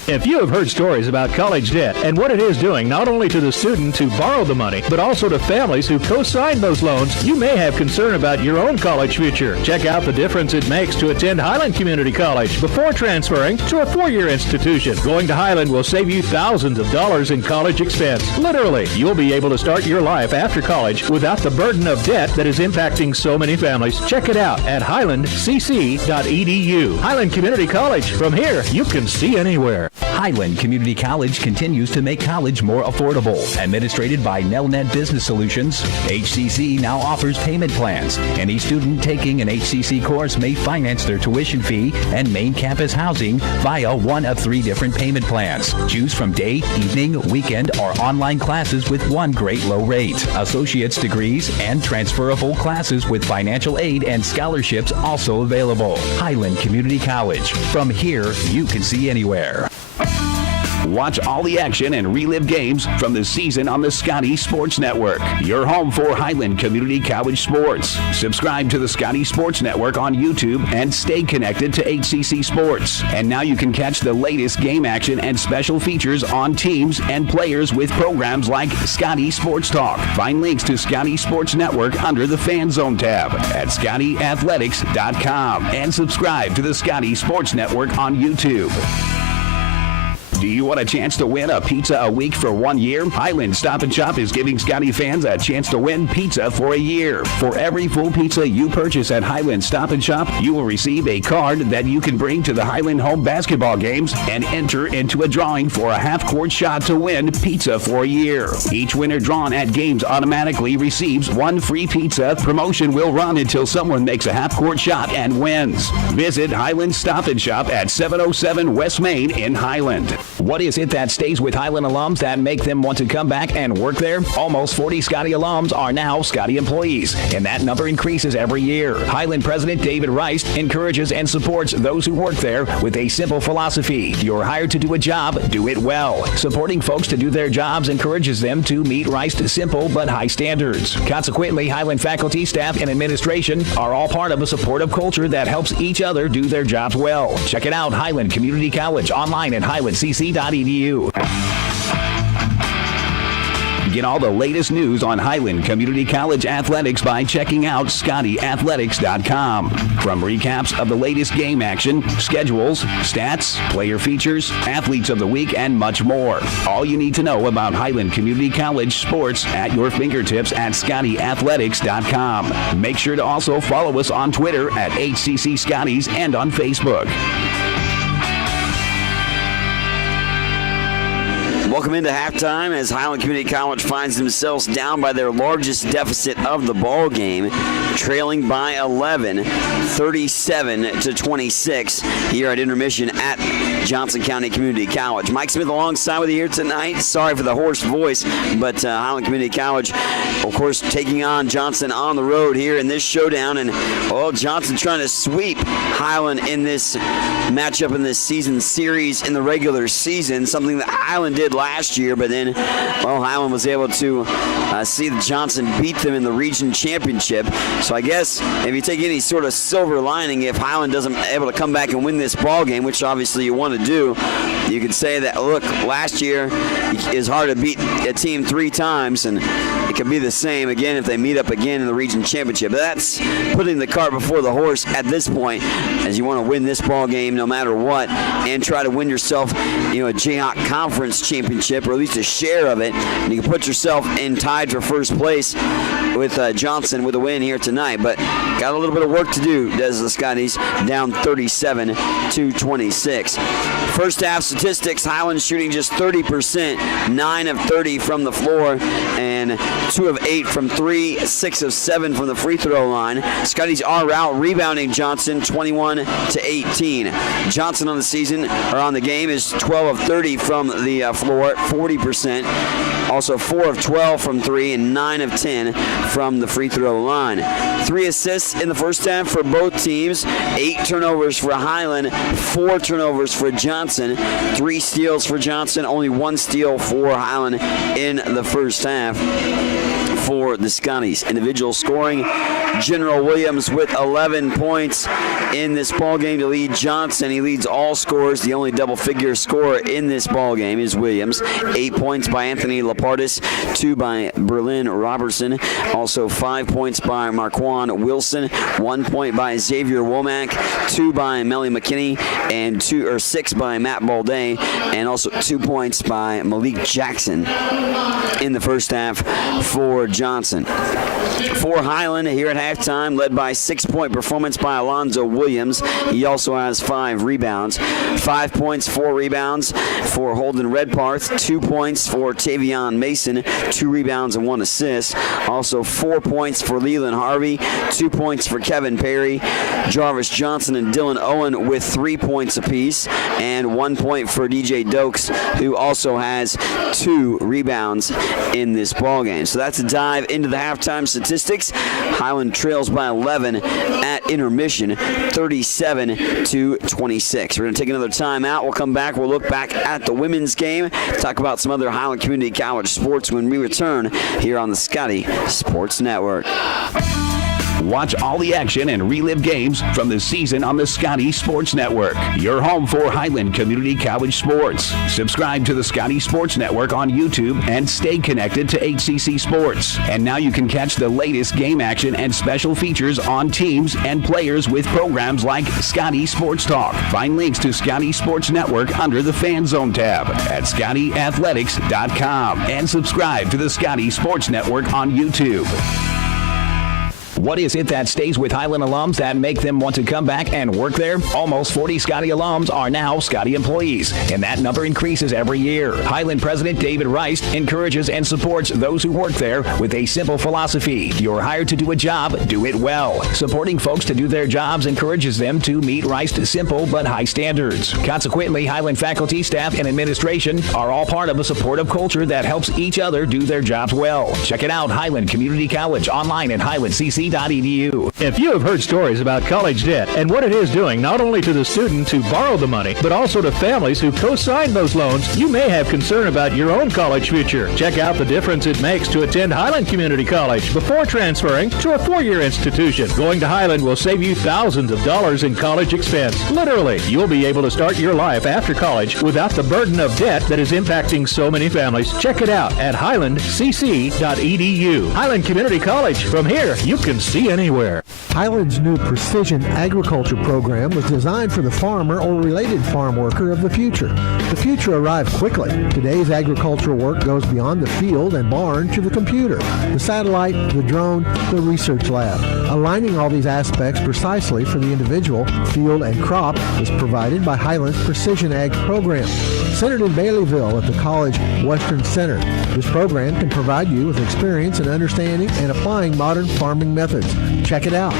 If you have heard stories about college debt and what it is doing not only to the student who borrowed the money, but also to families who co-signed those loans, you may have concern about your own college future. Check out the difference it makes to attend Highland Community College before transferring to a four-year institution. Going to Highland will save you thousands of dollars in college expense. Literally, you'll be able to start your life after college without the burden of debt that is impacting so many families. Check it out at highlandcc.edu. Highland Community College. From here, you can see anywhere. Highland Community College continues to make college more affordable. Administrated by Nelnet Business Solutions, HCC now offers payment plans. Any student taking an HCC course may finance their tuition fee and main campus housing via one of 3 different payment plans. Choose from day, evening, weekend, or online classes with one great low rate. Associate's degrees and transferable classes with financial aid and scholarships also available. Highland Community College. From here, you can see anywhere. Watch all the action and relive games from the season on the Scotty Sports Network, your home for Highland Community College sports. Subscribe to the Scotty Sports Network on YouTube and stay connected to HCC Sports. And now you can catch the latest game action and special features on teams and players with programs like Scotty Sports Talk. Find links to Scotty Sports Network under the Fan Zone tab at ScottyAthletics.com and subscribe to the Scotty Sports Network on YouTube. Do you want a chance to win a pizza a week for 1 year? Highland Stop and Shop is giving Scotty fans a chance to win pizza for a year. For every full pizza you purchase at Highland Stop and Shop, you will receive a card that you can bring to the Highland home basketball games and enter into a drawing for a half-court shot to win pizza for a year. Each winner drawn at games automatically receives one free pizza. Promotion will run until someone makes a half-court shot and wins. Visit Highland Stop and Shop at 707 West Main in Highland. What is it that stays with Highland alums that make them want to come back and work there? Almost 40 Scotty alums are now Scotty employees, and that number increases every year. Highland President David Rice encourages and supports those who work there with a simple philosophy. You're hired to do a job, do it well. Supporting folks to do their jobs encourages them to meet Rice's simple but high standards. Consequently, Highland faculty, staff, and administration are all part of a supportive culture that helps each other do their jobs well. Check it out, Highland Community College, online at highlandcc.edu. Get all the latest news on Highland Community College athletics by checking out ScottyAthletics.com. From recaps of the latest game action, schedules, stats, player features, athletes of the week, and much more. All you need to know about Highland Community College sports at your fingertips at ScottyAthletics.com. Make sure to also follow us on Twitter at HCC Scotties and on Facebook. Welcome into halftime as Highland Community College finds themselves down by their largest deficit of the ball game, trailing by 11, 37-26 here at intermission at Johnson County Community College. Mike Smith alongside with you here tonight. Sorry for the hoarse voice, but Highland Community College, of course, taking on Johnson on the road here in this showdown. And, well, Johnson trying to sweep Highland in this matchup in this season series in the regular season, something that Highland did last year, but then, well, Highland was able to see the Johnson beat them in the region championship. So I guess if you take any sort of silver lining, if Highland doesn't able to come back and win this ball game, which obviously you want to do, you could say that, look, last year it's hard to beat a team 3 times, and it could be the same again if they meet up again in the region championship. But that's putting the cart before the horse at this point, as you want to win this ball game no matter what and try to win yourself, a Jayhawk Conference championship, or at least a share of it, and you can put yourself in tied for first place with Johnson with a win here tonight. But got a little bit of work to do, does the Scotties, down 37-26. First half statistics, Highland shooting just 30%, 9 of 30 from the floor, and 2 of 8 from 3, 6 of 7 from the free throw line. Scotties are out rebounding Johnson 21-18. Johnson on the season, or on the game, is 12 of 30 from the floor, 40%. Also 4 of 12 from 3 and 9 of 10 from the free throw line. 3 assists in the first half for both teams, 8 turnovers for Highland, 4 turnovers for Johnson, 3 steals for Johnson, only 1 steal for Highland in the first half for the Scotties. Individual scoring, General Williams with 11 points in this ball game to lead Johnson. He leads all scorers. The only double-figure scorer in this ball game is Williams. 8 points by Anthony Lapardis, 2 by Berlin Robertson. Also 5 points by Marquand Wilson, 1 point by Xavier Womack, 2 by Melly McKinney, and 6 by Matt Balday, and also 2 points by Malik Jackson in the first half for Johnson. For Highland here at halftime, led by 6-point performance by Alonzo Williams. He also has 5 rebounds. 5 points, 4 rebounds for Holden Redparth. 2 points for Tavion Mason. 2 rebounds and 1 assist. Also 4 points for Leland Harvey. 2 points for Kevin Perry. Jarvis Johnson and Dylan Owen with 3 points apiece. And 1 point for DJ Dokes, who also has 2 rebounds in this ballgame. So that's a dive into the halftime statistics. Highland trails by 11 at intermission, 37-26. We're going to take another timeout. We'll come back. We'll look back at the women's game, talk about some other Highland Community College sports when we return here on the Scotty Sports Network. Watch all the action and relive games from the season on the Scotty Sports Network, your home for Highland Community College sports. Subscribe to the Scotty Sports Network on YouTube and stay connected to HCC Sports. And now you can catch the latest game action and special features on teams and players with programs like Scotty Sports Talk. Find links to Scotty Sports Network under the Fan Zone tab at ScottyAthletics.com and subscribe to the Scotty Sports Network on YouTube. What is it that stays with Highland alums that make them want to come back and work there? Almost 40 Scotty alums are now Scotty employees, and that number increases every year. Highland President David Rice encourages and supports those who work there with a simple philosophy. You're hired to do a job, do it well. Supporting folks to do their jobs encourages them to meet Rice's simple but high standards. Consequently, Highland faculty, staff, and administration are all part of a supportive culture that helps each other do their jobs well. Check it out, Highland Community College, online at highlandcc.edu. If you have heard stories about college debt and what it is doing not only to the student who borrowed the money, but also to families who co-signed those loans, you may have concern about your own college future. Check out the difference it makes to attend Highland Community College before transferring to a four-year institution. Going to Highland will save you thousands of dollars in college expense. Literally, you'll be able to start your life after college without the burden of debt that is impacting so many families. Check it out at highlandcc.edu. Highland Community College. From here, you can see anywhere. Highland's new Precision Agriculture program was designed for the farmer or related farm worker of the future. The future arrived quickly. Today's agricultural work goes beyond the field and barn to the computer, the satellite, the drone, the research lab. Aligning all these aspects precisely for the individual, field, and crop is provided by Highland's Precision Ag program. Centered in Baileyville at the College Western Center, this program can provide you with experience in understanding and applying modern farming methods. Check it out.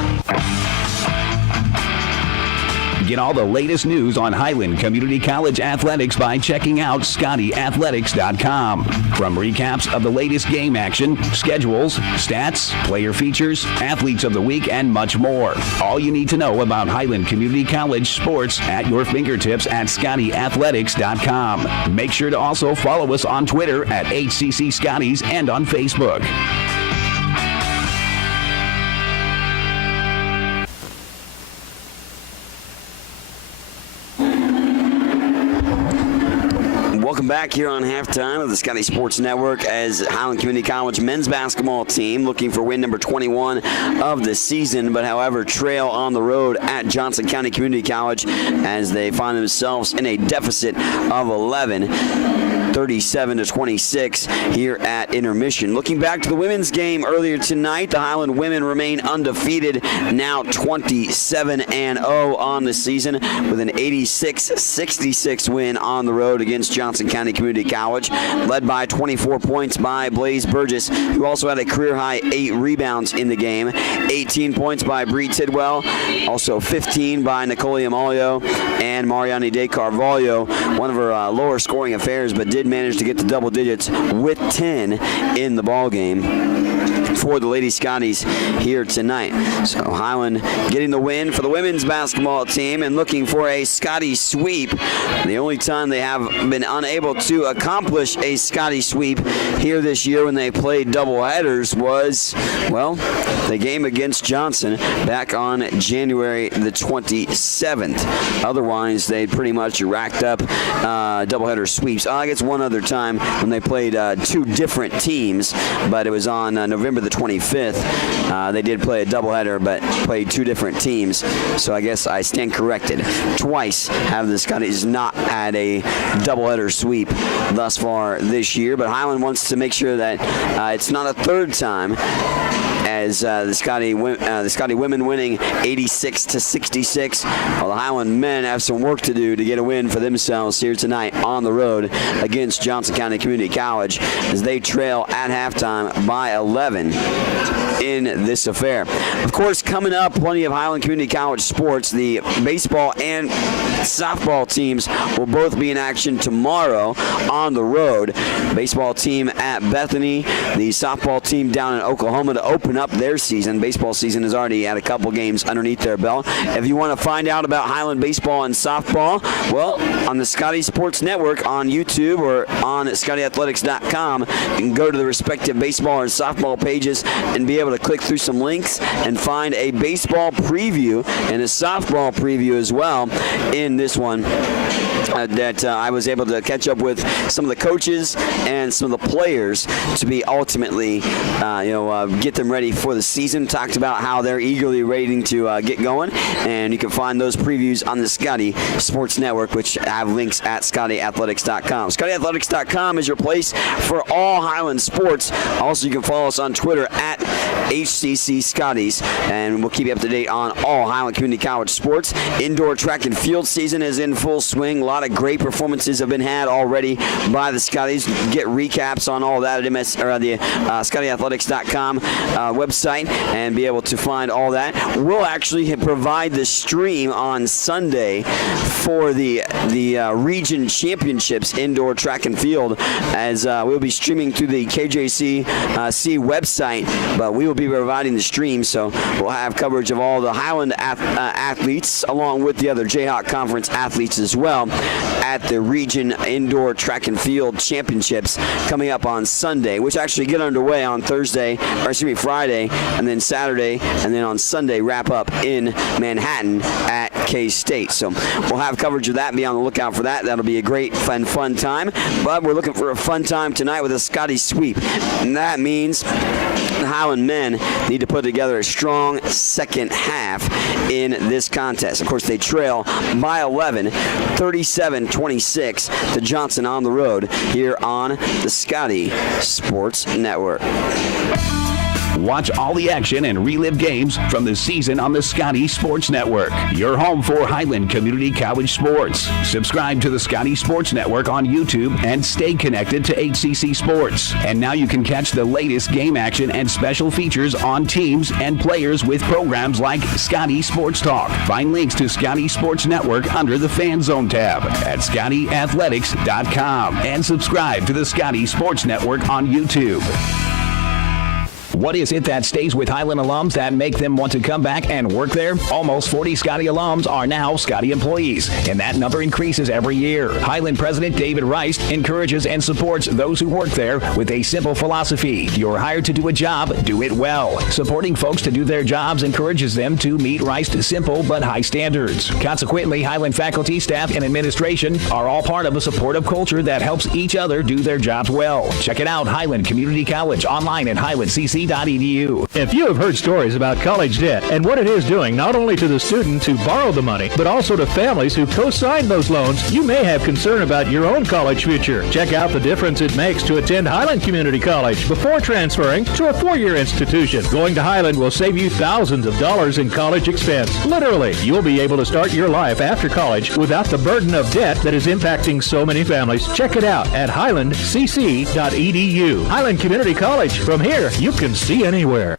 Get all the latest news on Highland Community College athletics by checking out ScottyAthletics.com. From recaps of the latest game action, schedules, stats, player features, athletes of the week, and much more. All you need to know about Highland Community College sports at your fingertips at ScottyAthletics.com. Make sure to also follow us on Twitter at HCC Scotties and on Facebook. Welcome back here on halftime of the Scotty Sports Network as Highland Community College men's basketball team looking for win number 21 of the season, but however trail on the road at Johnson County Community College as they find themselves in a deficit of 11. 37-26 here at intermission. Looking back to the women's game earlier tonight, the Highland women remain undefeated, now 27-0 on the season with an 86-66 win on the road against Johnson County Community College, led by 24 points by Blaze Burgess, who also had a career-high 8 rebounds in the game, 18 points by Bree Tidwell, also 15 by Nicole Amalio and Mariani De Carvalho, one of her lower scoring affairs, but did manage to get to double digits with 10 in the ball game for the Lady Scotties here tonight. So Highland getting the win for the women's basketball team and looking for a Scotty sweep. The only time they have been unable to accomplish a Scotty sweep here this year when they played double headers was, well, the game against Johnson back on January the 27th. Otherwise, they pretty much racked up doubleheader sweeps. I guess one other time when they played two different teams, but it was on November the 25th. They did play a doubleheader, but played two different teams. So I guess I stand corrected. Twice have the Scotties not had a doubleheader sweep thus far this year, but Highland wants to make sure that it's not a third time, as the Scotty women winning 86-66, while the Highland men have some work to do to get a win for themselves here tonight on the road against Johnson County Community College as they trail at halftime by 11 in this affair. Of course, coming up, plenty of Highland Community College sports. The baseball and softball teams will both be in action tomorrow on the road. Baseball team at Bethany, the softball team down in Oklahoma to open up up their season. Baseball season is already at a couple games underneath their belt. If you want to find out about Highland baseball and softball, well, on the Scotty Sports Network on YouTube or on ScottyAthletics.com, you can go to the respective baseball and softball pages and be able to click through some links and find a baseball preview and a softball preview as well in this one. That I was able to catch up with some of the coaches and some of the players to be ultimately, get them ready for the season. Talked about how they're eagerly waiting to get going, and you can find those previews on the Scotty Sports Network, which have links at ScottyAthletics.com. ScottyAthletics.com is your place for all Highland sports. Also, you can follow us on Twitter at HCC Scotties, and we'll keep you up to date on all Highland Community College sports. Indoor track and field season is in full swing. A lot of great performances have been had already by the Scotties. Get recaps on all that at the ScottyAthletics.com website and be able to find all that. We'll actually provide the stream on Sunday for the region championships indoor track and field, as we'll be streaming through the KJC website, but we will be providing the stream, so we'll have coverage of all the Highland athletes along with the other Jayhawk Conference athletes as well at the region indoor track and field championships coming up on Sunday, which actually get underway on Friday, and then Saturday, and then on Sunday wrap up in Manhattan at K-State. So we'll have coverage of that. Be on the lookout for that. That'll be a great, fun time. But we're looking for a fun time tonight with a Scotty sweep, and that means the Highland men need to put together a strong second half in this contest. Of course, they trail by 11, 37-26 to Johnson on the road here on the Scotty Sports Network. Watch all the action and relive games from the season on the Scotty Sports Network, your home for Highland Community College sports. Subscribe to the Scotty Sports Network on YouTube and stay connected to HCC Sports. And now you can catch the latest game action and special features on teams and players with programs like Scotty Sports Talk. Find links to Scotty Sports Network under the Fan Zone tab at ScottyAthletics.com and subscribe to the Scotty Sports Network on YouTube. What is it that stays with Highland alums that make them want to come back and work there? Almost 40 Scotty alums are now Scotty employees, and that number increases every year. Highland President David Rice encourages and supports those who work there with a simple philosophy. You're hired to do a job, do it well. Supporting folks to do their jobs encourages them to meet Rice's simple but high standards. Consequently, Highland faculty, staff, and administration are all part of a supportive culture that helps each other do their jobs well. Check it out, Highland Community College, online at highlandcc.edu. If you have heard stories about college debt and what it is doing not only to the student who borrowed the money, but also to families who co-signed those loans, you may have concern about your own college future. Check out the difference it makes to attend Highland Community College before transferring to a four-year institution. Going to Highland will save you thousands of dollars in college expense. Literally, you'll be able to start your life after college without the burden of debt that is impacting so many families. Check it out at highlandcc.edu. Highland Community College. From here, you can see anywhere.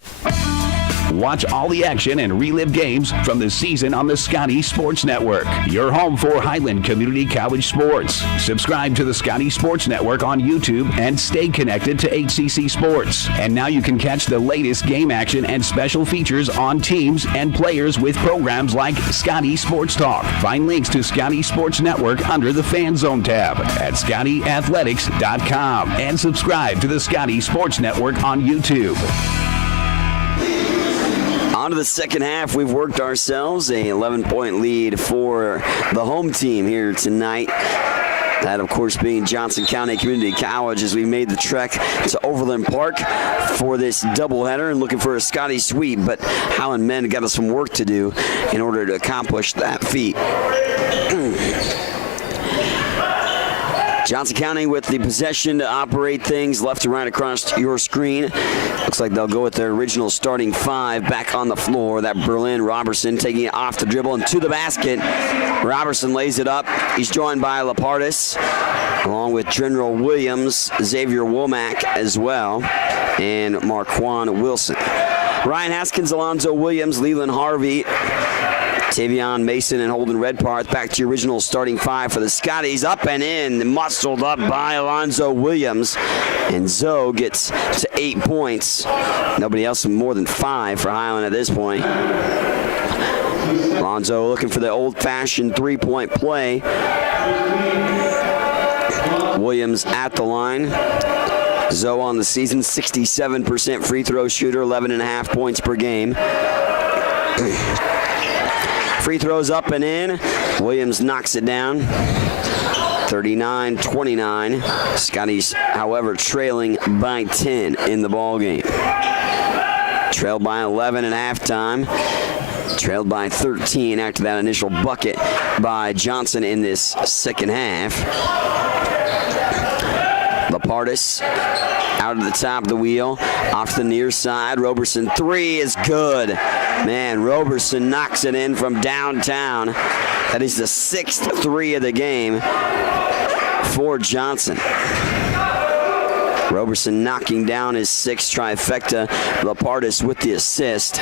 Watch all the action and relive games from the season on the Scotty Sports Network, your home for Highland Community College sports. Subscribe to the Scotty Sports Network on YouTube and stay connected to HCC Sports. And now you can catch the latest game action and special features on teams and players with programs like Scotty Sports Talk. Find links to Scotty Sports Network under the Fan Zone tab at ScottyAthletics.com and subscribe to the Scotty Sports Network on YouTube. On to the second half. We've worked ourselves a 11-point lead for the home team here tonight. That, of course, being Johnson County Community College, as we made the trek to Overland Park for this doubleheader and looking for a Scotty sweep. But Highland men got us some work to do in order to accomplish that feat. Johnson County with the possession to operate things left to right across your screen. Looks like they'll go with their original starting five back on the floor. That Berlin Robertson taking it off the dribble and to the basket. Robertson lays it up. He's joined by Lapardis, along with General Williams, Xavier Womack as well, and Marquand Wilson. Ryan Haskins, Alonzo Williams, Leland Harvey, Tavion, Mason, and Holden Redparth back to your original starting five for the Scotties. Up and in, muscled up by Alonzo Williams. And Zoe gets to 8 points. Nobody else with more than 5 for Highland at this point. Alonzo looking for the old-fashioned three-point play. Williams at the line. Zoe on the season, 67% free throw shooter, 11.5 points per game. Free throws up and in. Williams knocks it down. 39-29. Scotties, however, trailing by 10 in the ball game. Trailed by 11 at halftime. Trailed by 13 after that initial bucket by Johnson in this second half. Lapardis out of the top of the wheel, off the near side. Roberson three is good. Man, Roberson knocks it in from downtown. That is the 6th three of the game for Johnson. Roberson knocking down his 6th trifecta. Lapardis with the assist.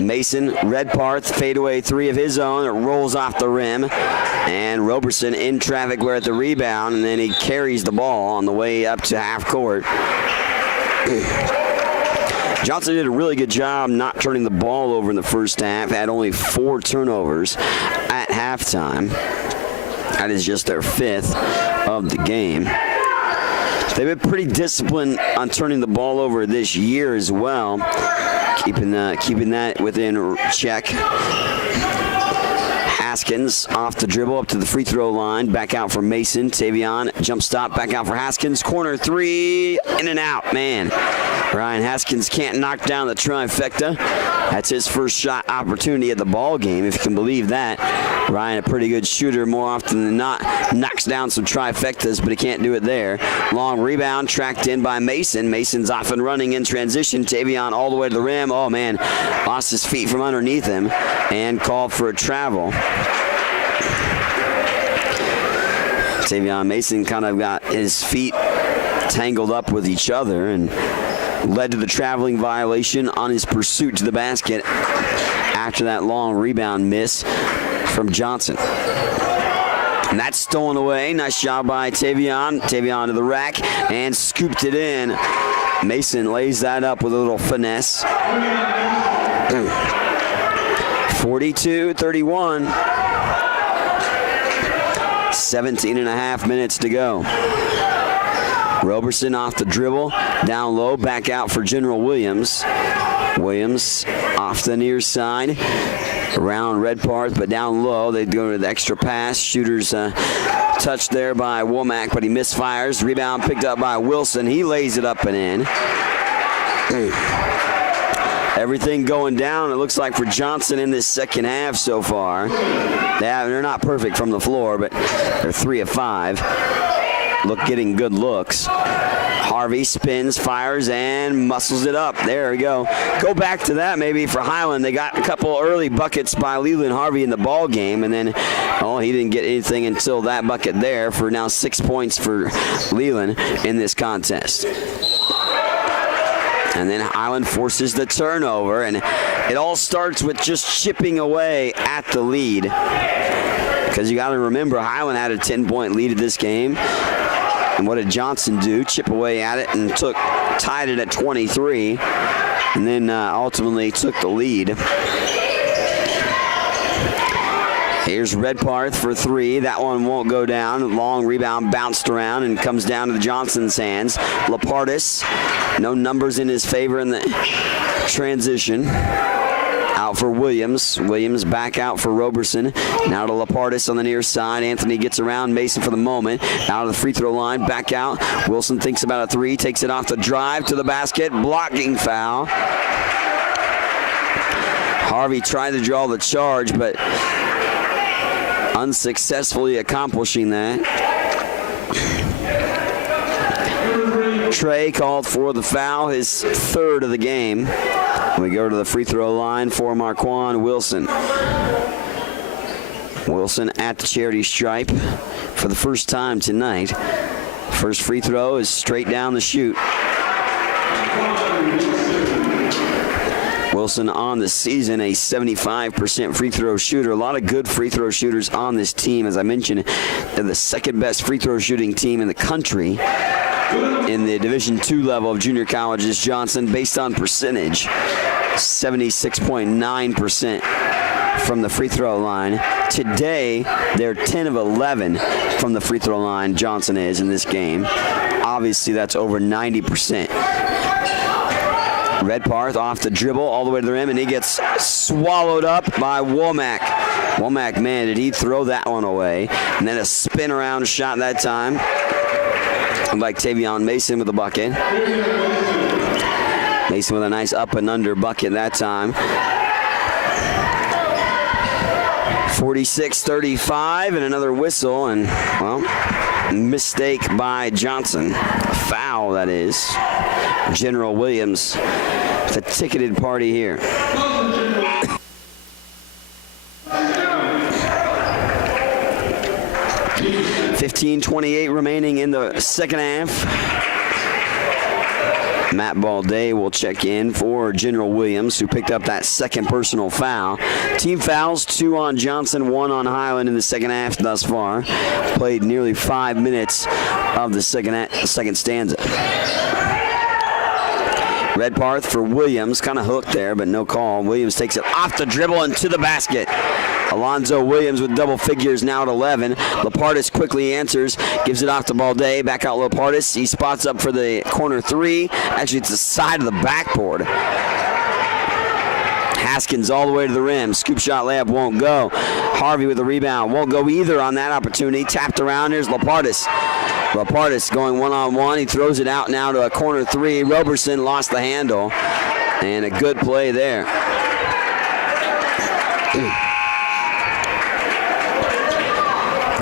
Mason, Redparth, fadeaway three of his own. It rolls off the rim. And Roberson in traffic, we're at the rebound, and then he carries the ball on the way up to half court. Johnson did a really good job not turning the ball over in the first half. Had only 4 turnovers at halftime. That is just their 5th of the game. They've been pretty disciplined on turning the ball over this year as well. Keeping that within check. Haskins off the dribble up to the free throw line. Back out for Mason. Tavion, jump stop, back out for Haskins. Corner three, in and out. Man, Ryan Haskins can't knock down the trifecta. That's his first shot opportunity at the ball game, if you can believe that. Ryan, a pretty good shooter more often than not, knocks down some trifectas, but he can't do it there. Long rebound tracked in by Mason. Mason's off and running in transition. Tavion all the way to the rim. Oh, man, lost his feet from underneath him and called for a travel. Tavion Mason kind of got his feet tangled up with each other and led to the traveling violation on his pursuit to the basket after that long rebound miss from Johnson. And that's stolen away. Nice job by Tavion. Tavion to the rack and scooped it in. Mason lays that up with a little finesse. 42-31. 17.5 minutes to go. Roberson off the dribble, down low, back out for General Williams. Williams off the near side, around Redparth, but down low. They go to the extra pass. Shooter's touched there by Womack, but he misfires. Rebound picked up by Wilson. He lays it up and in. Everything going down, it looks like, for Johnson in this second half so far. They're not perfect from the floor, but they're 3 of 5. Getting good looks. Harvey spins, fires, and muscles it up. There we go. Go back to that maybe for Highland. They got a couple early buckets by Leland Harvey in the ball game, and then, he didn't get anything until that bucket there for now 6 points for Leland in this contest. And then Highland forces the turnover, and it all starts with just chipping away at the lead. Because you got to remember, Highland had a 10-point lead at this game. And what did Johnson do? Chip away at it and tied it at 23, and then ultimately took the lead. Here's Redparth for 3. That one won't go down. Long rebound bounced around and comes down to the Johnson's hands. Lapardis, no numbers in his favor in the transition. Out for Williams. Williams back out for Roberson. Now to Lapardis on the near side. Anthony gets around Mason for the moment. Out of the free throw line. Back out. Wilson thinks about a 3. Takes it off the drive to the basket. Blocking foul. Harvey tried to draw the charge, but unsuccessfully accomplishing that. Trey called for the foul, his 3rd of the game. We go to the free throw line for Marquand Wilson. Wilson at the charity stripe for the first time tonight. First free throw is straight down the chute. Wilson on the season, a 75% free throw shooter. A lot of good free throw shooters on this team. As I mentioned, they're the second best free throw shooting team in the country in the Division II level of junior colleges. Johnson, based on percentage, 76.9% from the free throw line. Today, they're 10 of 11 from the free throw line, Johnson is, in this game. Obviously, that's over 90%. Redpath off the dribble all the way to the rim, and he gets swallowed up by Womack. Womack, man, did he throw that one away. And then a spin around shot that time. Like Tavion Mason with the bucket. Mason with a nice up and under bucket that time. 46-35 and another whistle, and, well, mistake by Johnson. Foul, that is. General Williams, the ticketed party here. $15:28 remaining in the second half. Matt Balday will check in for General Williams, who picked up that second personal foul. Team fouls, 2 on Johnson, 1 on Highland in the second half thus far. Played nearly 5 minutes of the second stanza. Redpath for Williams, kind of hooked there, but no call. Williams takes it off the dribble and to the basket. Alonzo Williams with double figures now at 11. Lapardis quickly answers, gives it off to Balday. Back out Lapardis. He spots up for the corner 3. Actually, it's the side of the backboard. Haskins all the way to the rim. Scoop shot layup won't go. Harvey with the rebound. Won't go either on that opportunity. Tapped around. Here's Lapardis. Lapardis going one-on-one. He throws it out now to a corner 3. Roberson lost the handle. And a good play there.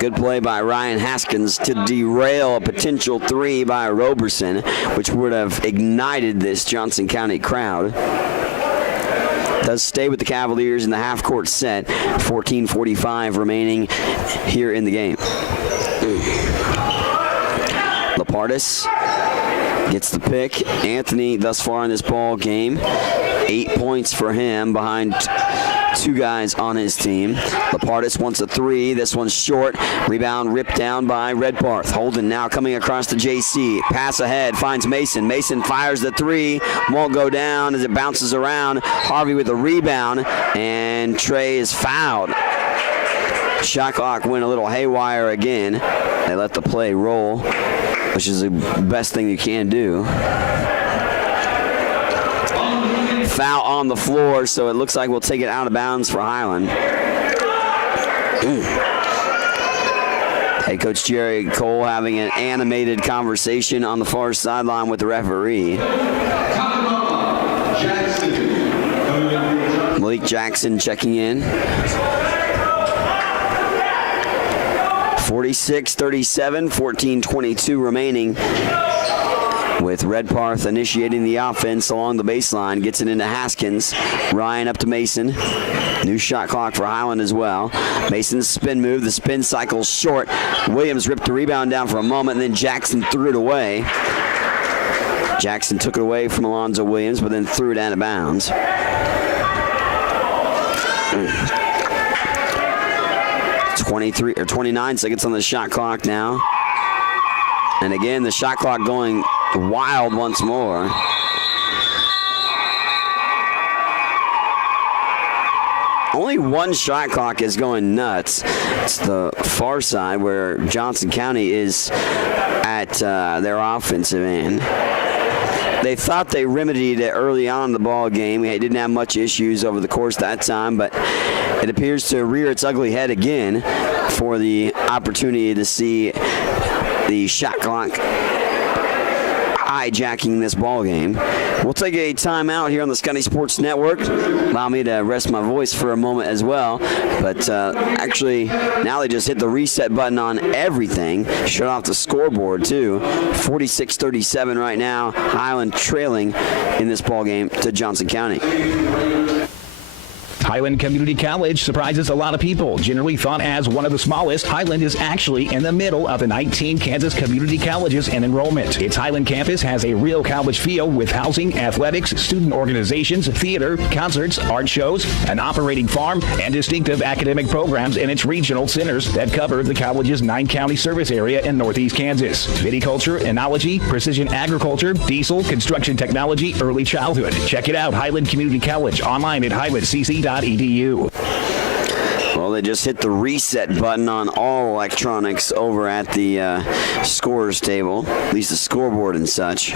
Good play by Ryan Haskins to derail a potential 3 by Roberson, which would have ignited this Johnson County crowd. Does stay with the Cavaliers in the half-court set. 14:45 remaining here in the game. Lapardis gets the pick. Anthony thus far in this ball game, 8 points for him behind 2 guys on his team. Lapardis wants a 3. This one's short. Rebound ripped down by Redpath. Holden now coming across to JC. Pass ahead, finds Mason. Mason fires the 3. Won't go down as it bounces around. Harvey with the rebound, and Trey is fouled. Shot clock went a little haywire again. They let the play roll, which is the best thing you can do. Foul on the floor, so it looks like we'll take it out of bounds for Highland. Head coach Jerry Cole having an animated conversation on the far sideline with the referee. Malik Jackson checking in. 46-37, 14:22 remaining. With Redpath initiating the offense along the baseline. Gets it into Haskins. Ryan up to Mason. New shot clock for Highland as well. Mason's spin move. The spin cycle's short. Williams ripped the rebound down for a moment, and then Jackson threw it away. Jackson took it away from Alonzo Williams, but then threw it out of bounds. 29 seconds on the shot clock now. And again, the shot clock going wild once more. Only one shot clock is going nuts. It's the far side where Johnson County is at their offensive end. They thought they remedied it early on in the ball game. They didn't have much issues over the course of that time, but it appears to rear its ugly head again for the opportunity to see the shot clock hijacking this ball game. We'll take a timeout here on the Scotty Sports Network. Allow me to rest my voice for a moment as well. But actually, now they just hit the reset button on everything. Shut off the scoreboard, too. 46-37 right now. Highland trailing in this ball game to Johnson County. Highland Community College surprises a lot of people. Generally thought as one of the smallest, Highland is actually in the middle of the 19 Kansas community colleges in enrollment. Its Highland campus has a real college feel with housing, athletics, student organizations, theater, concerts, art shows, an operating farm, and distinctive academic programs in its regional centers that cover the college's 9-county service area in northeast Kansas. Viticulture, enology, precision agriculture, diesel, construction technology, early childhood. Check it out, Highland Community College, online at highlandcc.edu. Well, they just hit the reset button on all electronics over at the scorer's table, at least the scoreboard and such.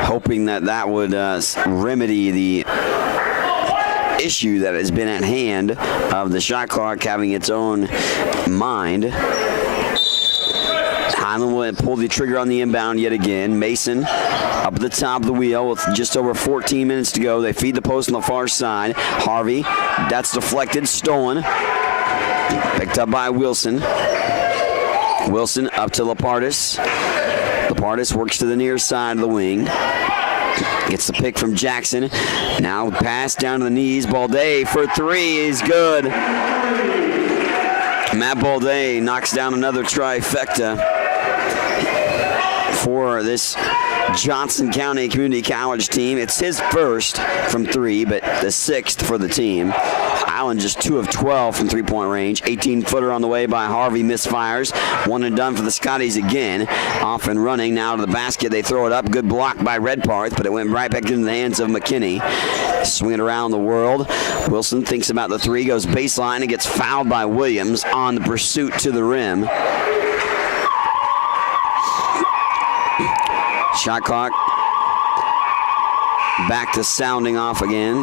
Hoping that would remedy the issue that has been at hand of the shot clock having its own mind. Highland will pull the trigger on the inbound yet again. Mason up at the top of the wheel with just over 14 minutes to go. They feed the post on the far side. Harvey, that's deflected, stolen. Picked up by Wilson. Wilson up to Lapardis. Lapardis works to the near side of the wing. Gets the pick from Jackson. Now pass down to the knees. Balday for three is good. Matt Balday knocks down another trifecta for this Johnson County Community College team. It's his first from three, but the sixth for the team. Highland just 2 of 12 from three-point range. 18-footer on the way by Harvey, misfires. One and done for the Scotties again. Off and running now to the basket. They throw it up. Good block by Redparth, but it went right back into the hands of McKinney. Swinging around the world. Wilson thinks about the three, goes baseline, and gets fouled by Williams on the pursuit to the rim. Shot clock back to sounding off again.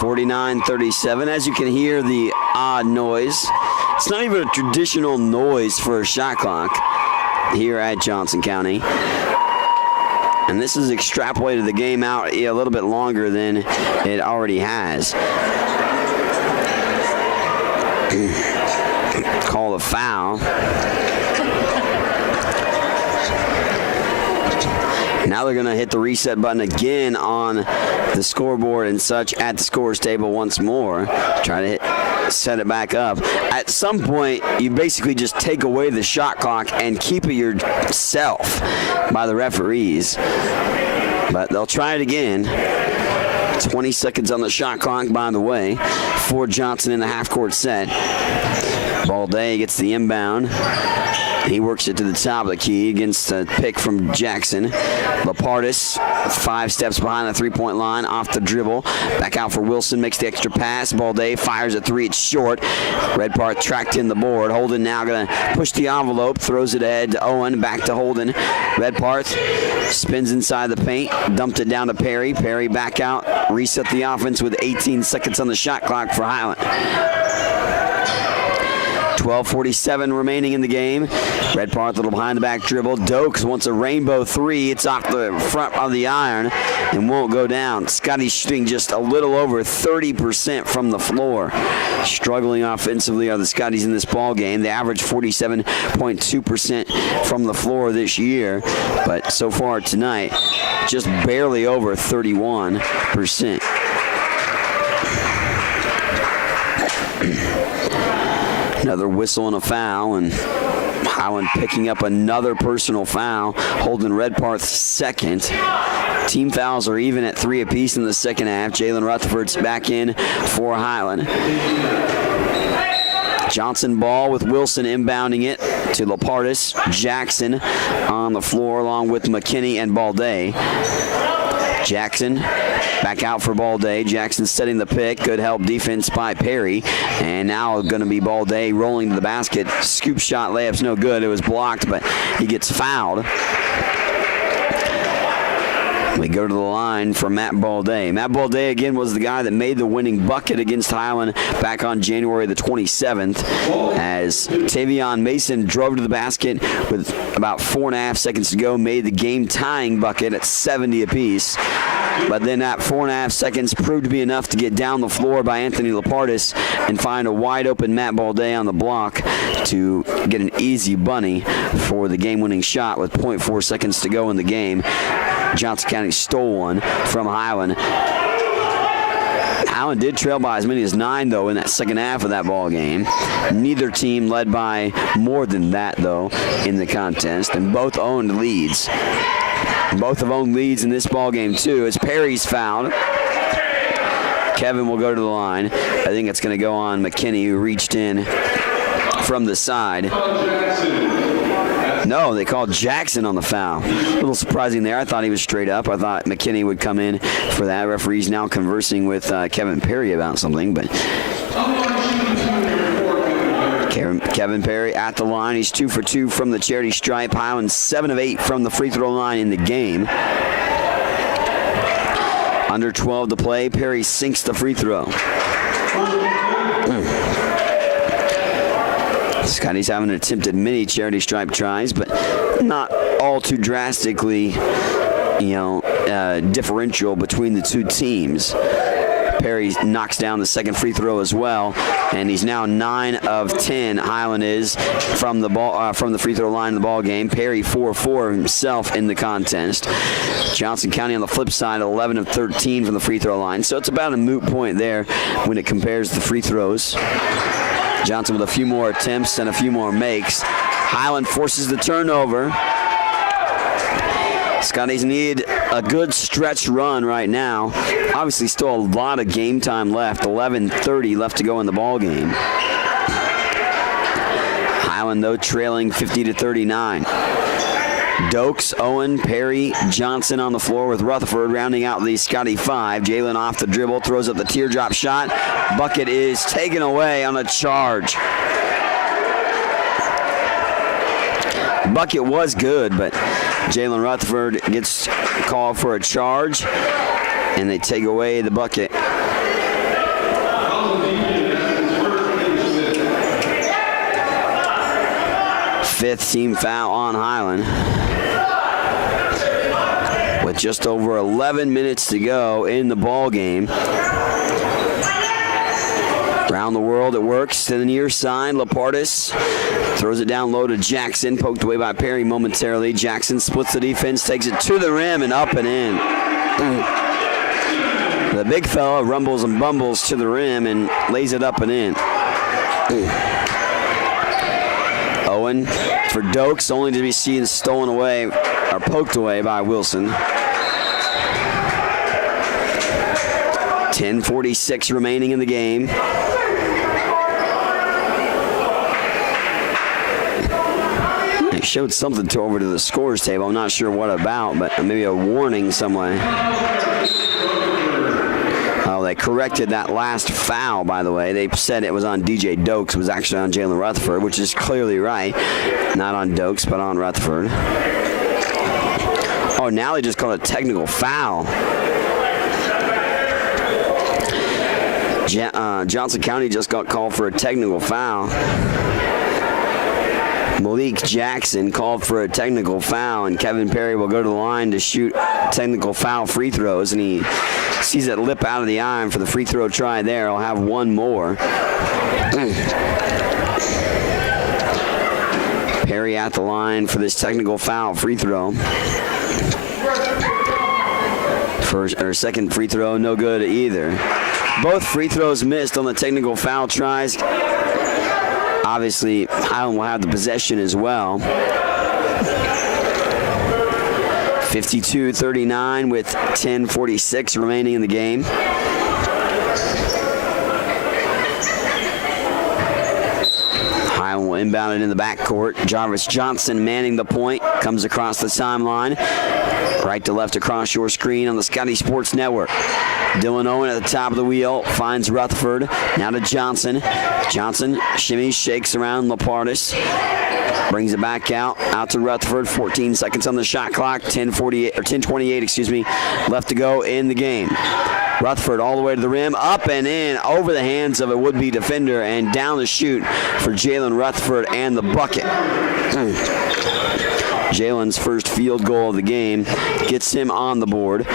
49-37. As you can hear the odd noise. It's not even a traditional noise for a shot clock here at Johnson County. And this has extrapolated the game out a little bit longer than it already has. Call a foul. Now they're going to hit the reset button again on the scoreboard and such at the scorer's table once more. Try to set it back up. At some point, you basically just take away the shot clock and keep it yourself by the referees. But they'll try it again. 20 seconds on the shot clock, by the way, for Johnson in the half-court set. Balday gets the inbound. He works it to the top of the key against a pick from Jackson. Lapardis, 5 steps behind the three-point line, off the dribble. Back out for Wilson, makes the extra pass. Balday fires a three, it's short. Redparth tracked in the board. Holden now going to push the envelope, throws it ahead to Owen, back to Holden. Redparth spins inside the paint, dumped it down to Perry. Perry back out, reset the offense with 18 seconds on the shot clock for Highland. 12:47 remaining in the game. Redparth, little behind the back dribble. Dokes wants a rainbow three. It's off the front of the iron and won't go down. Scotty's shooting just a little over 30% from the floor. Struggling offensively are the Scotties in this ball game. They average 47.2% from the floor this year, but so far tonight, just barely over 31%. Another whistle and a foul, and Highland picking up another personal foul, holding Redparth's second. Team fouls are even at 3 apiece in the second half. Jalen Rutherford's back in for Highland. Johnson ball with Wilson inbounding it to Lapardis. Jackson on the floor along with McKinney and Balday. Jackson back out for Balday. Jackson setting the pick. Good help defense by Perry. And now going to be Balday rolling to the basket. Scoop shot, layup's no good. It was blocked, but he gets fouled. We go to the line for Matt Balday. Matt Balday, again, was the guy that made the winning bucket against Highland back on January the 27th as Tavion Mason drove to the basket with about 4.5 seconds to go, made the game-tying bucket at 70 apiece. But then that 4.5 seconds proved to be enough to get down the floor by Anthony Lapardis and find a wide-open Matt Balday on the block to get an easy bunny for the game-winning shot with 0.4 seconds to go in the game. Johnson County stole one from Highland. Highland did trail by as many as 9, though, in that second half of that ball game. Neither team led by more than that, though, in the contest, and both owned leads. Both have owned leads in this ball game, too, as Perry's fouled. Kevin will go to the line. I think it's going to go on McKinney, who reached in from the side. No, they called Jackson on the foul. A little surprising there. I thought he was straight up. I thought McKinney would come in for that. Referee's now conversing with Kevin Perry about something, but Kevin Perry at the line. He's 2 for 2 from the charity stripe. Highland 7 of 8 from the free throw line in the game. Under 12 to play. Perry sinks the free throw. Scotty's haven't attempted many charity stripe tries, but not all too drastically, differential between the two teams. Perry knocks down the second free throw as well, and he's now 9 of 10. Highland is from the free throw line in the ball game. Perry 4-4 himself in the contest. Johnson County on the flip side, 11 of 13 from the free throw line. So it's about a moot point there when it compares the free throws. Johnson with a few more attempts and a few more makes. Highland forces the turnover. Scotties need a good stretch run right now. Obviously still a lot of game time left. 11:30 left to go in the ball game. Highland, though, trailing 50-39. Dokes, Owen, Perry, Johnson on the floor with Rutherford rounding out the Scotty 5. Jalen off the dribble, throws up the teardrop shot. Bucket is taken away on a charge. Bucket was good, but Jalen Rutherford gets called for a charge, and they take away the bucket. Fifth team foul on Highland. With just over 11 minutes to go in the ball game. Around the world it works to the near side. Laportis throws it down low to Jackson. Poked away by Perry momentarily. Jackson splits the defense, takes it to the rim and up and in. The big fella rumbles and bumbles to the rim and lays it up and in. Owen for Dokes, only to be seen stolen away or poked away by Wilson. 10:46 remaining in the game. They showed something over to the scores table. I'm not sure what about, but maybe a warning some way. Oh, they corrected that last foul, by the way. They said it was on DJ Dokes. It was actually on Jalen Rutherford, which is clearly right. Not on Dokes, but on Rutherford. Oh, now they just called a technical foul. Johnson County just got called for a technical foul. Malik Jackson called for a technical foul, and Kevin Perry will go to the line to shoot technical foul free throws, and he sees it lip out of the iron for the free throw try there. He'll have one more. Perry at the line for this technical foul free throw. Second free throw, no good either. Both free throws missed on the technical foul tries. Obviously, Highland will have the possession as well. 52-39 with 10:46 remaining in the game. Highland will inbound it in the backcourt. Jarvis Johnson manning the point, comes across the timeline. Right to left across your screen on the Scotty Sports Network. Dylan Owen at the top of the wheel finds Rutherford. Now to Johnson. Johnson shimmies, shakes around Laportis. Brings it back out to Rutherford. 14 seconds on the shot clock. 10:28 left to go in the game. Rutherford all the way to the rim, up and in, over the hands of a would-be defender, and down the chute for Jalen Rutherford and the bucket. Jalen's first field goal of the game gets him on the board,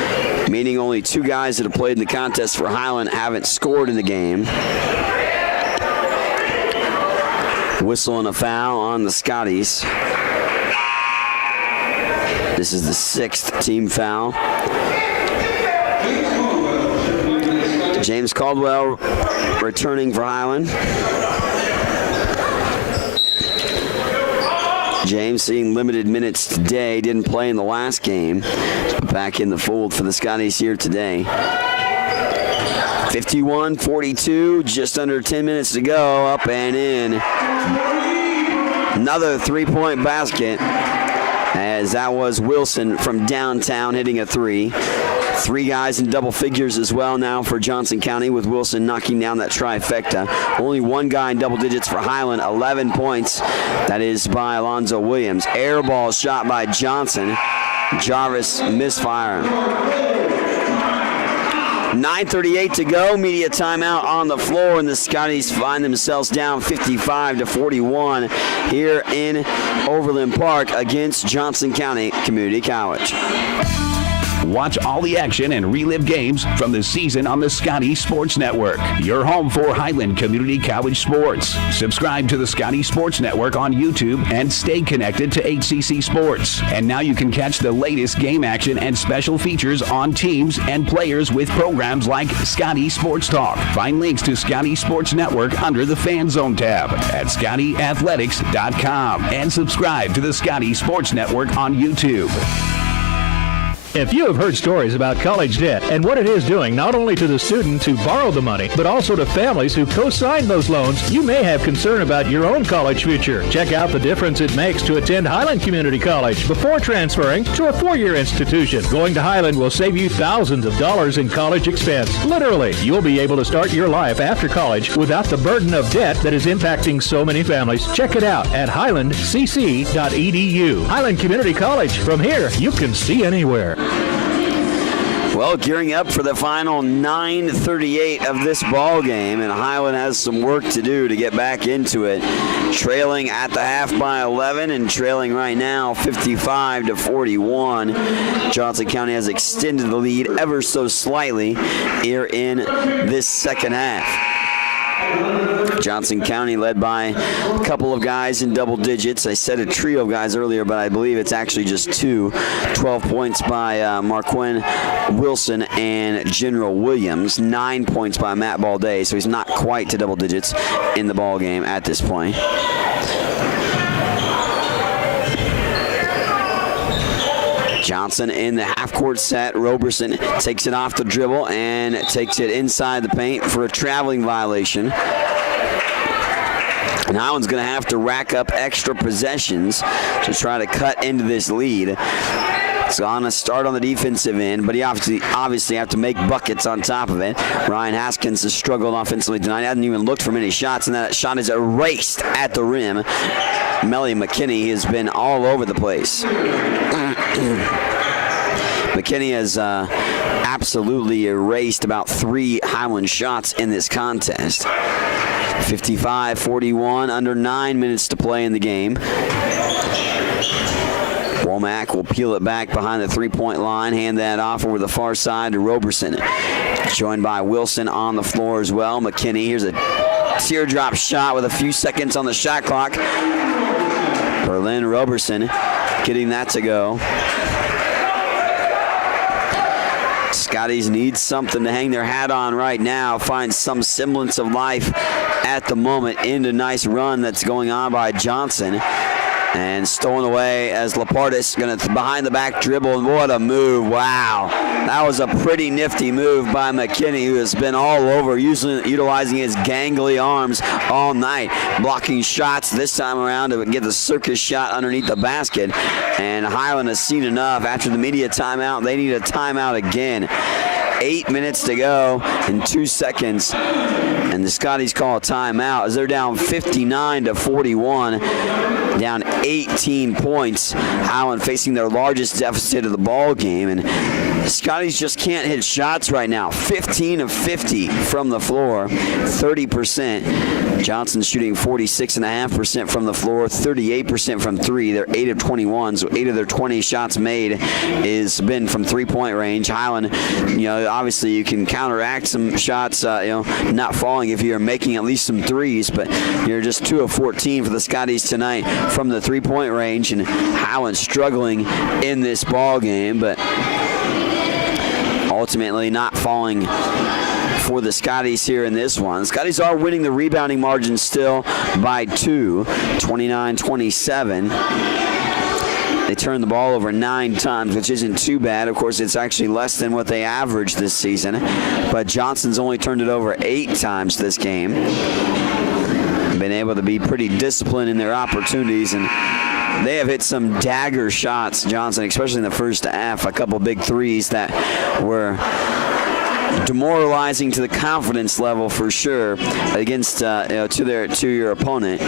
meaning only two guys that have played in the contest for Highland haven't scored in the game. Whistle and a foul on the Scotties. This is the 6th team foul. James Caldwell returning for Highland. James seeing limited minutes today, didn't play in the last game. Back in the fold for the Scotties here today. 51-42, just under 10 minutes to go, up and in. Another three-point basket, as that was Wilson from downtown hitting a three. 3 guys in double figures as well now for Johnson County, with Wilson knocking down that trifecta. Only 1 guy in double digits for Highland, 11 points. That is by Alonzo Williams. Air ball shot by Johnson. Jarvis misfiring. 9:38 to go, media timeout on the floor, and the Scotties find themselves down 55-41 here in Overland Park against Johnson County Community College. Watch all the action and relive games from the season on the Scotty Sports Network, your home for Highland Community College sports. Subscribe to the Scotty Sports Network on YouTube and stay connected to HCC Sports. And now you can catch the latest game action and special features on teams and players with programs like Scotty Sports Talk. Find links to Scotty Sports Network under the Fan Zone tab at ScottyAthletics.com and subscribe to the Scotty Sports Network on YouTube. If you have heard stories about college debt and what it is doing not only to the student who borrowed the money, but also to families who co-signed those loans, you may have concern about your own college future. Check out the difference it makes to attend Highland Community College before transferring to a 4-year institution. Going to Highland will save you thousands of dollars in college expense. Literally, you'll be able to start your life after college without the burden of debt that is impacting so many families. Check it out at highlandcc.edu. Highland Community College. From here, you can see anywhere. Well, gearing up for the final 9:38 of this ball game, and Highland has some work to do to get back into it. Trailing at the half by 11 and trailing right now 55-41. Johnson County has extended the lead ever so slightly here in this second half. Johnson County led by a couple of guys in double digits. I said a trio of guys earlier, but I believe it's actually just 2. 12 points by Marquin Wilson and General Williams. 9 points by Matt Balday, so he's not quite to double digits in the ball game at this point. Johnson in the half-court set. Roberson takes it off the dribble and takes it inside the paint for a traveling violation. And Highland's going to have to rack up extra possessions to try to cut into this lead. It's on a start on the defensive end, but he obviously have to make buckets on top of it. Ryan Haskins has struggled offensively tonight. Hasn't even looked for many shots, and that shot is erased at the rim. Melly McKinney has been all over the place. McKinney has absolutely erased about 3 Highland shots in this contest. 55-41, under 9 minutes to play in the game. Womack will peel it back behind the three-point line, hand that off over the far side to Roberson. Joined by Wilson on the floor as well. McKinney, here's a teardrop shot with a few seconds on the shot clock. Berlin Roberson getting that to go. Scotties need something to hang their hat on right now, find some semblance of life at the moment in the nice run that's going on by Johnson. And stolen away as Lapardis going to behind the back dribble, and what a move. Wow. That was a pretty nifty move by McKinney, who has been all over, utilizing his gangly arms all night, blocking shots this time around to get the circus shot underneath the basket. And Highland has seen enough. After the media timeout, they need a timeout again. 8 minutes to go in 2 seconds. And the Scotties call a timeout as they're down 59-41, down 18 points. Highland facing their largest deficit of the ball game, and Scotties just can't hit shots right now. 15 of 50 from the floor, 30%. Johnson's shooting 46.5% from the floor, 38% from three. They're 8 of 21, so 8 of their 20 shots made has been from three-point range. Highland, obviously you can counteract some shots, not falling if you're making at least some threes, but you're just 2 of 14 for the Scotties tonight from the three-point range, and Highland struggling in this ball game, but ultimately not falling for the Scotties here in this one. The Scotties are winning the rebounding margin still by 2, 29-27. They turned the ball over 9 times, which isn't too bad. Of course, it's actually less than what they averaged this season, but Johnson's only turned it over 8 times this game. Been able to be pretty disciplined in their opportunities, and they have hit some dagger shots, Johnson, especially in the first half. A couple big threes that were demoralizing to the confidence level for sure against to your opponent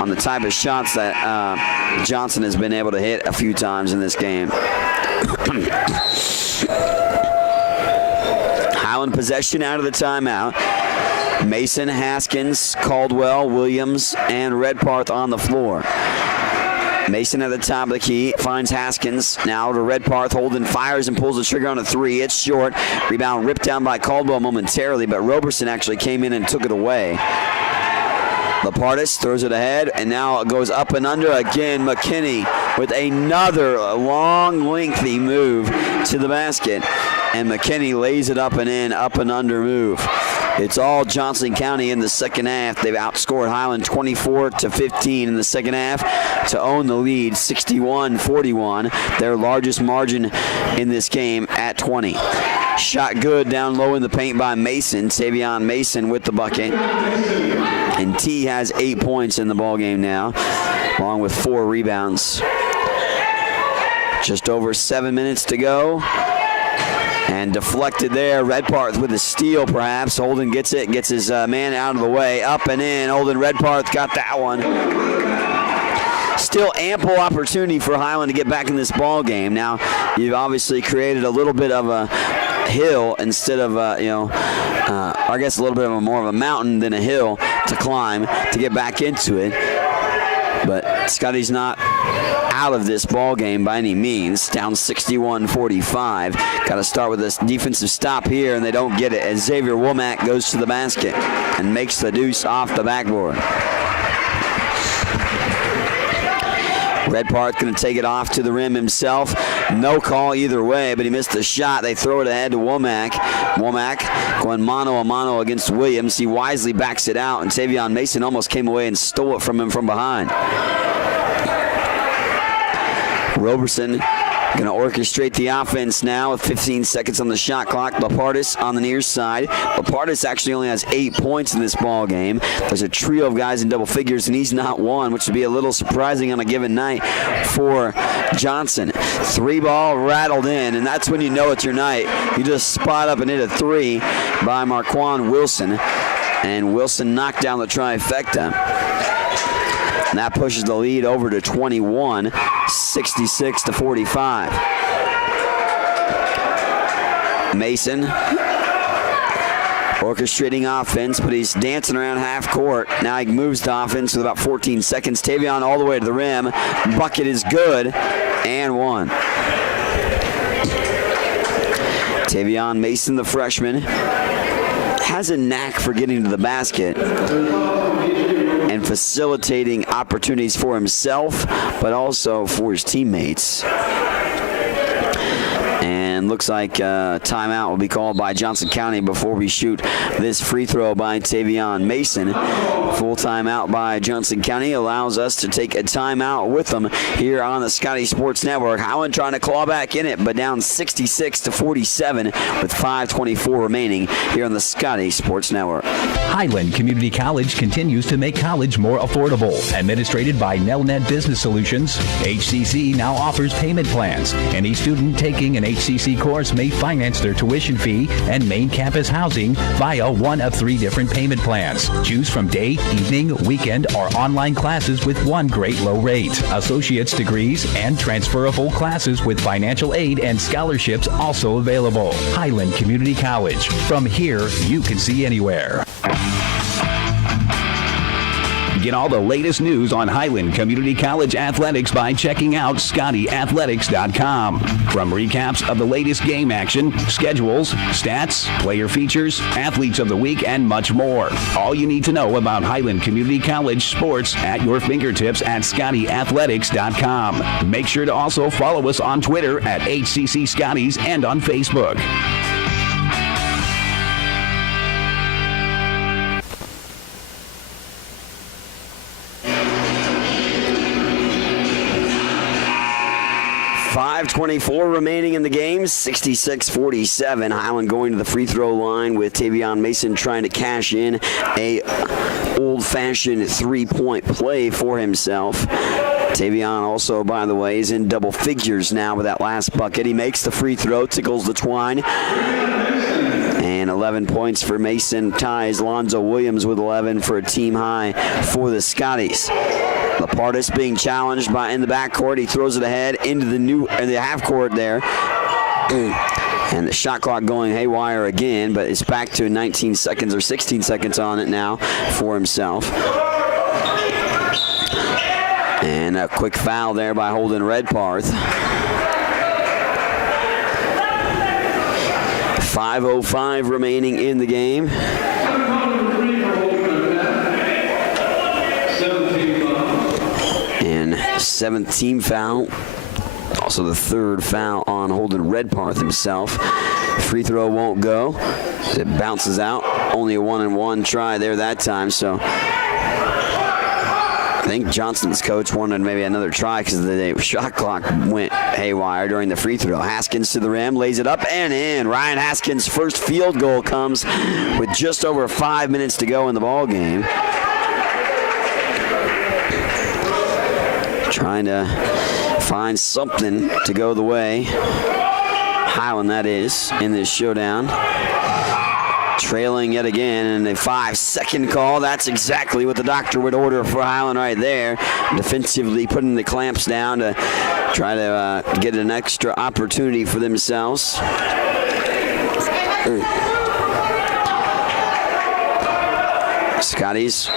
on the type of shots that Johnson has been able to hit a few times in this game. Highland possession out of the timeout. Mason, Haskins, Caldwell, Williams, and Redparth on the floor. Mason at the top of the key, finds Haskins, now to Redparth. Holden fires and pulls the trigger on a 3. It's short. Rebound ripped down by Caldwell momentarily, but Roberson actually came in and took it away. Lapardis throws it ahead, and now it goes up and under again. McKinney with another long, lengthy move to the basket, and McKinney lays it up and in, up and under move. It's all Johnson County in the second half. They've outscored Highland 24-15 in the second half to own the lead, 61-41, their largest margin in this game at 20. Shot good down low in the paint by Mason. Tavion Mason with the bucket. And T has 8 points in the ballgame now, along with 4 rebounds. Just over 7 minutes to go. And deflected there. Redparth with a steal, perhaps. Holden gets it, gets his man out of the way. Up and in. Holden Redparth got that one. Still ample opportunity for Highland to get back in this ball game. Now, you've obviously created a little bit of a hill instead of, I guess a little bit of more of a mountain than a hill to climb to get back into it. But Scotty's not out of this ball game by any means. Down 61-45. Got to start with this defensive stop here, and they don't get it as Xavier Womack goes to the basket and makes the deuce off the backboard. Redparth going to take it off to the rim himself. No call either way, but he missed the shot. They throw it ahead to Womack. Womack going mano-a-mano against Williams. He wisely backs it out, and Tavion Mason almost came away and stole it from him from behind. Roberson going to orchestrate the offense now with 15 seconds on the shot clock. Lapardis on the near side. Lapardis actually only has 8 points in this ball game. There's a trio of guys in double figures, and he's not one, which would be a little surprising on a given night for Johnson. 3 ball rattled in, and that's when you know it's your night. You just spot up and hit a 3 by Marquand Wilson, and Wilson knocked down the trifecta. And that pushes the lead over to 21, 66-45. Mason orchestrating offense, but he's dancing around half court. Now he moves to offense with about 14 seconds. Tavion all the way to the rim. Bucket is good, and one. Tavion Mason, the freshman, has a knack for getting to the basket and facilitating opportunities for himself, but also for his teammates. And looks like timeout will be called by Johnson County before we shoot this free throw by Tavion Mason. Full timeout by Johnson County allows us to take a timeout with them here on the Scotty Sports Network. Highland trying to claw back in it, but down 66-47 with 5:24 remaining here on the Scotty Sports Network. Highland Community College continues to make college more affordable. Administrated by Nelnet Business Solutions, HCC now offers payment plans. Any student taking an HCC degree course may finance their tuition fee and main campus housing via one of 3 different payment plans. Choose from day, evening, weekend, or online classes with one great low rate. Associate's degrees and transferable classes with financial aid and scholarships also available. Highland Community College. From here, you can see anywhere. Get all the latest news on Highland Community College athletics by checking out ScottyAthletics.com. From recaps of the latest game action, schedules, stats, player features, athletes of the week, and much more. All you need to know about Highland Community College sports at your fingertips at ScottyAthletics.com. Make sure to also follow us on Twitter at HCC Scotties and on Facebook. .5:24 remaining in the game, 66-47. Highland going to the free throw line with Tavion Mason trying to cash in a old-fashioned three-point play for himself. Tavion also, by the way, is in double figures now with that last bucket. He makes the free throw, tickles the twine. And 11 points for Mason, ties Lonzo Williams with 11 for a team high for the Scotties. Lapardis being challenged in the backcourt. He throws it ahead into the half court there. And the shot clock going haywire again, but it's back to 19 seconds or 16 seconds on it now for himself. And a quick foul there by Holden Redparth. 5:05 remaining in the game. And 7th team foul. Also the 3rd foul on Holden Redparth himself. Free throw won't go. It bounces out. Only a 1-and-1 try there that time, so I think Johnson's coach wanted maybe another try because the shot clock went haywire during the free throw. Haskins to the rim, lays it up and in. Ryan Haskins' first field goal comes with just over 5 minutes to go in the ball game. Trying to find something to go the way. Highland, that is, in this showdown. Trailing yet again, and a 5-second call. That's exactly what the doctor would order for Highland right there. Defensively putting the clamps down to try to get an extra opportunity for themselves. Scotties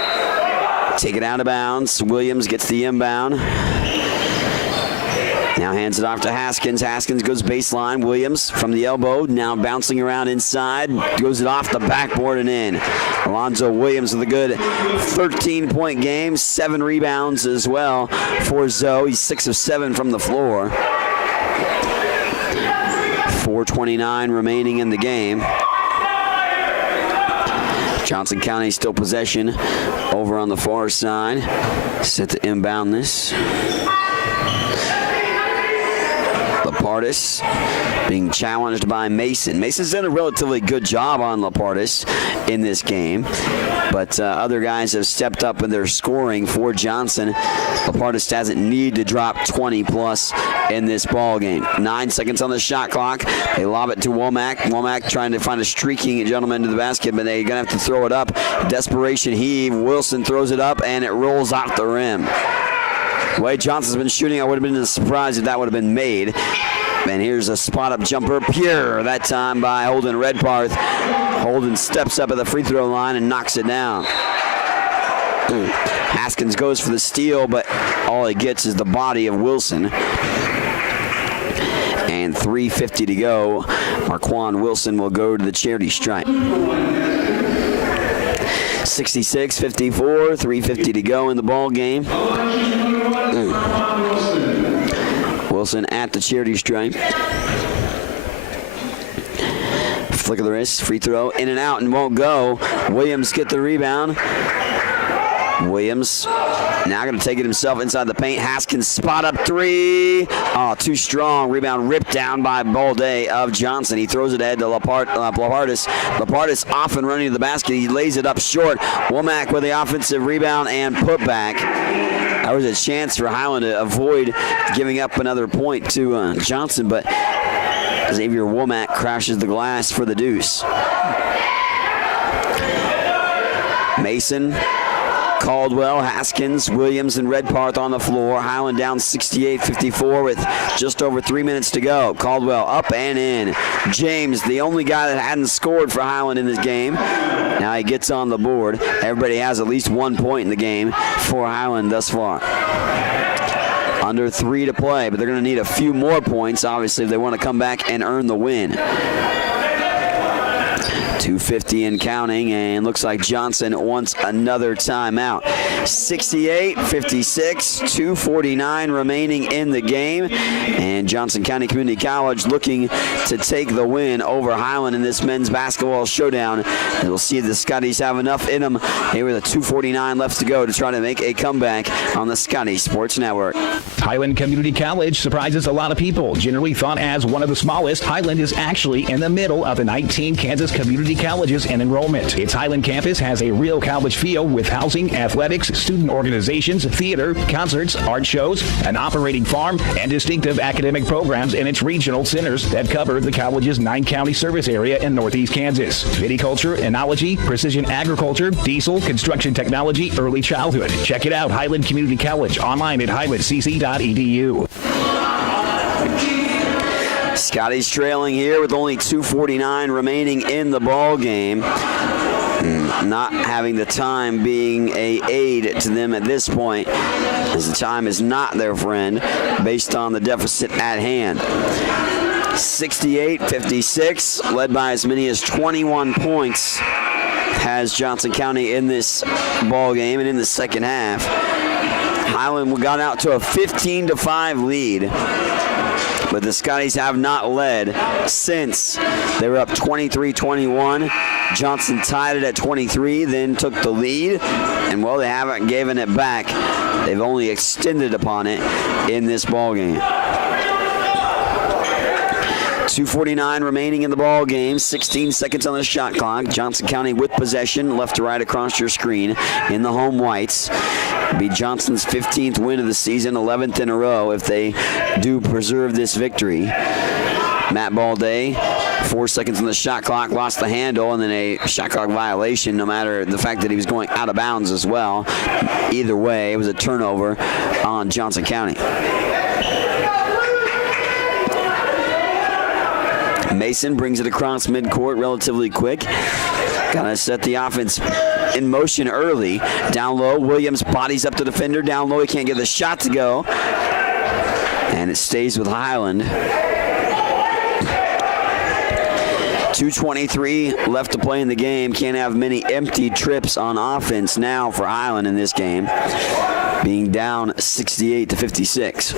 take it out of bounds. Williams gets the inbound. Now hands it off to Haskins. Haskins goes baseline. Williams from the elbow. Now bouncing around inside. Goes it off the backboard and in. Alonzo Williams with a good 13-point game. 7 rebounds as well for Zoe. He's 6 of 7 from the floor. 4:29 remaining in the game. Johnson County still possession over on the far side. Set to inbound this. Lapardis being challenged by Mason. Mason's done a relatively good job on Lapardis in this game, but other guys have stepped up in their scoring for Johnson. Lapardis doesn't need to drop 20 plus in this ball game. 9 seconds on the shot clock. They lob it to Womack. Womack trying to find a streaking gentleman to the basket, but they're going to have to throw it up. Desperation heave. Wilson throws it up, and it rolls off the rim. The way Johnson's been shooting, I would have been surprised if that would have been made. And here's a spot-up jumper, pure, that time by Holden Redparth. Holden steps up at the free throw line and knocks it down. Haskins goes for the steal, but all he gets is the body of Wilson. And 3:50 to go. Marquand Wilson will go to the charity stripe. 66-54, 3:50 to go in the ball game. Wilson at the charity stripe. Flick of the wrist, free throw, in and out and won't go. Williams get the rebound. Williams now going to take it himself inside the paint. Haskins spot up 3. Oh, too strong. Rebound ripped down by Balde of Johnson. He throws it ahead to Lapardis. Lapardis off and running to the basket. He lays it up short. Womack with the offensive rebound and putback. There was a chance for Highland to avoid giving up another point to Johnson, but Xavier Womack crashes the glass for the deuce. Mason, Caldwell, Haskins, Williams, and Redpath on the floor. Highland down 68-54 with just over 3 minutes to go. Caldwell up and in. James, the only guy that hadn't scored for Highland in this game. Now he gets on the board. Everybody has at least 1 point in the game for Highland thus far. Under 3 to play, but they're going to need a few more points, obviously, if they want to come back and earn the win. 2:50 and counting, and looks like Johnson wants another timeout. 68-56, 2:49 remaining in the game, and Johnson County Community College looking to take the win over Highland in this men's basketball showdown. And we'll see if the Scotties have enough in them here with a 2:49 left to go to try to make a comeback on the Scotty Sports Network. Highland Community College surprises a lot of people. Generally thought as one of the smallest, Highland is actually in the middle of the 19 Kansas community colleges in enrollment. Its Highland campus has a real college feel with housing, athletics, student organizations, theater, concerts, art shows, an operating farm, and distinctive academic programs in its regional centers that cover the college's 9-county service area in northeast Kansas. Viticulture, enology, precision agriculture, diesel, construction technology, early childhood. Check it out, Highland Community College, online at highlandcc.edu. Scotty's trailing here with only 2:49 remaining in the ball game. Not having the time being an aid to them at this point, as the time is not their friend based on the deficit at hand. 68-56, led by as many as 21 points, has Johnson County in this ball game and in the second half. Highland got out to a 15-5 lead. But the Scotties have not led since they were up 23-21. Johnson tied it at 23, then took the lead. And, well, they haven't given it back. They've only extended upon it in this ball game. 2:49 remaining in the ball game. 16 seconds on the shot clock. Johnson County with possession, left to right across your screen in the home whites. Be Johnson's 15th win of the season, 11th in a row if they do preserve this victory. Matt Balday, 4 seconds on the shot clock, lost the handle, and then a shot clock violation, no matter the fact that he was going out of bounds as well. Either way, it was a turnover on Johnson County. Mason brings it across midcourt relatively quick. Gotta set the offense in motion early. Down low, Williams bodies up the defender. Down low, he can't get the shot to go. And it stays with Highland. 2:23 left to play in the game. Can't have many empty trips on offense now for Highland in this game, being down 68-56.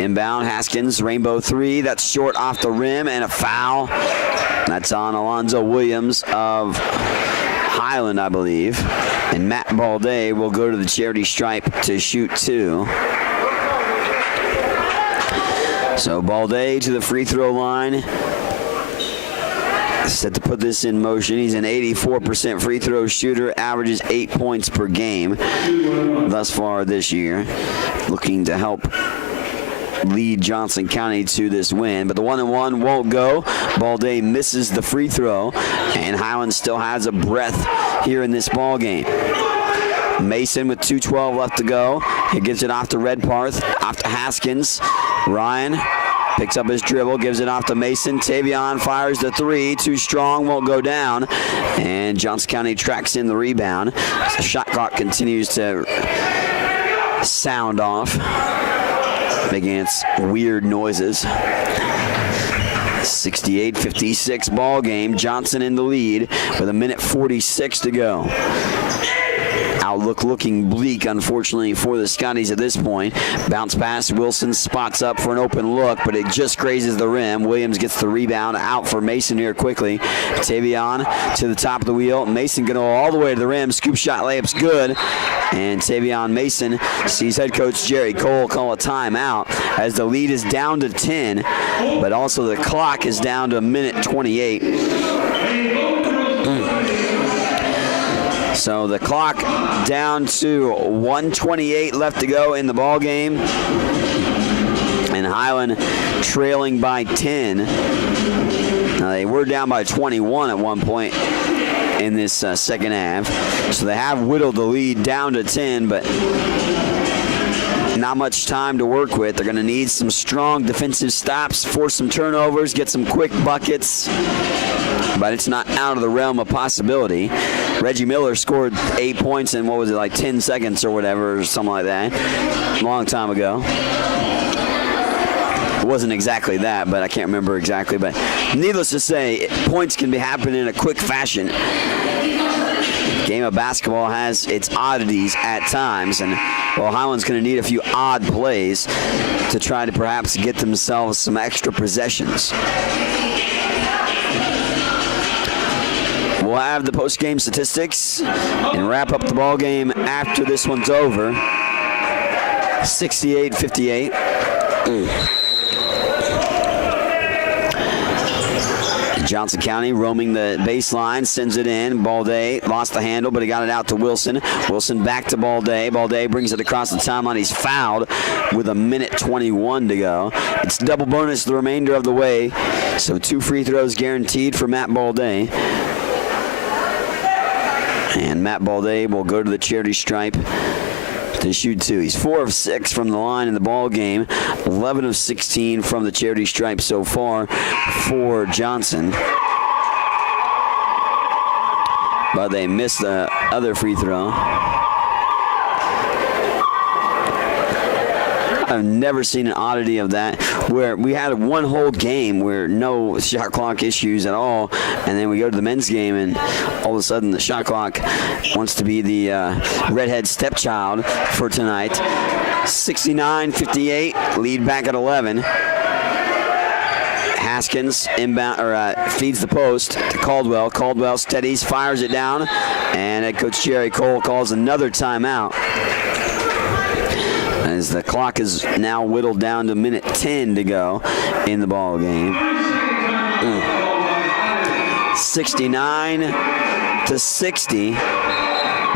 Inbound, Haskins, rainbow three. That's short off the rim, and a foul. That's on Alonzo Williams of Highland, I believe. And Matt Balday will go to the charity stripe to shoot two. So Balday to the free throw line. Set to put this in motion. He's an 84% free throw shooter, averages 8 points per game thus far this year. Looking to help lead Johnson County to this win, but the 1-and-1 won't go. Balday misses the free throw, and Highland still has a breath here in this ball game. Mason with 2:12 left to go. He gives it off to Redpath, off to Haskins. Ryan picks up his dribble, gives it off to Mason. Tavion fires the three, too strong, won't go down, and Johnson County tracks in the rebound. The shot clock continues to sound off, making its weird noises. 68-56 ball game. Johnson in the lead with 1:46 to go. Outlook looking bleak, unfortunately, for the Scotties at this point. Bounce pass, Wilson spots up for an open look, but it just grazes the rim. Williams gets the rebound, out for Mason here quickly. Tavion to the top of the wheel. Mason going to go all the way to the rim. Scoop shot, layup's good. And Tavion Mason sees head coach Jerry Cole call a timeout as the lead is down to 10, but also the clock is down to 1:28. So the clock down to 1:28 left to go in the ball game. And Highland trailing by 10. Now, they were down by 21 at one point in this second half. So they have whittled the lead down to 10, but not much time to work with. They're going to need some strong defensive stops, force some turnovers, get some quick buckets. But it's not out of the realm of possibility. Reggie Miller scored 8 points in, 10 seconds or whatever, or something like that, a long time ago. It wasn't exactly that, but I can't remember exactly. But needless to say, points can be happening in a quick fashion. Game of basketball has its oddities at times, and Highland's going to need a few odd plays to try to perhaps get themselves some extra possessions. We'll have the post-game statistics and wrap up the ball game after this one's over. 68-58. Johnson County roaming the baseline, sends it in. Balday lost the handle, but he got it out to Wilson. Wilson back to Balday. Balday brings it across the timeline. He's fouled with 1:21 to go. It's double bonus the remainder of the way, so 2 free throws guaranteed for Matt Balday. And Matt Balday will go to the charity stripe to shoot 2. He's 4 of 6 from the line in the ball game, 11 of 16 from the charity stripe so far for Johnson. But they missed the other free throw. I've never seen an oddity of that, where we had one whole game where no shot clock issues at all, and then we go to the men's game and all of a sudden the shot clock wants to be the redhead stepchild for tonight. 69-58, lead back at 11. Haskins inbound feeds the post to Caldwell. Caldwell steadies, fires it down, and head coach Jerry Cole calls another timeout, as the clock is now whittled down to 1:10 to go in the ball game. 69-60,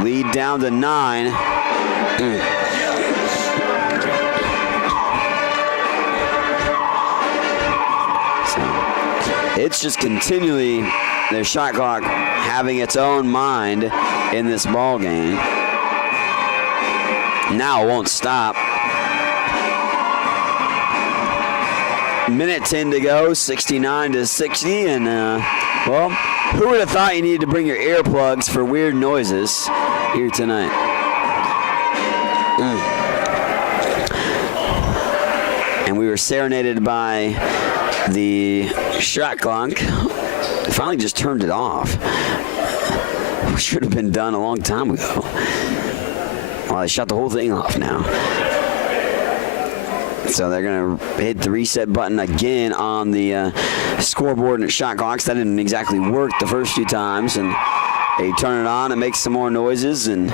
lead down to 9. So it's just continually the shot clock having its own mind in this ball game. Now it won't stop. 1:10 to go, 69-60, and who would have thought you needed to bring your earplugs for weird noises here tonight? And we were serenaded by the shot clock. They finally just turned it off. Should have been done a long time ago. Well, they shut the whole thing off now. So they're going to hit the reset button again on the scoreboard and shot clocks. That didn't exactly work the first few times. And they turn it on and make some more noises. And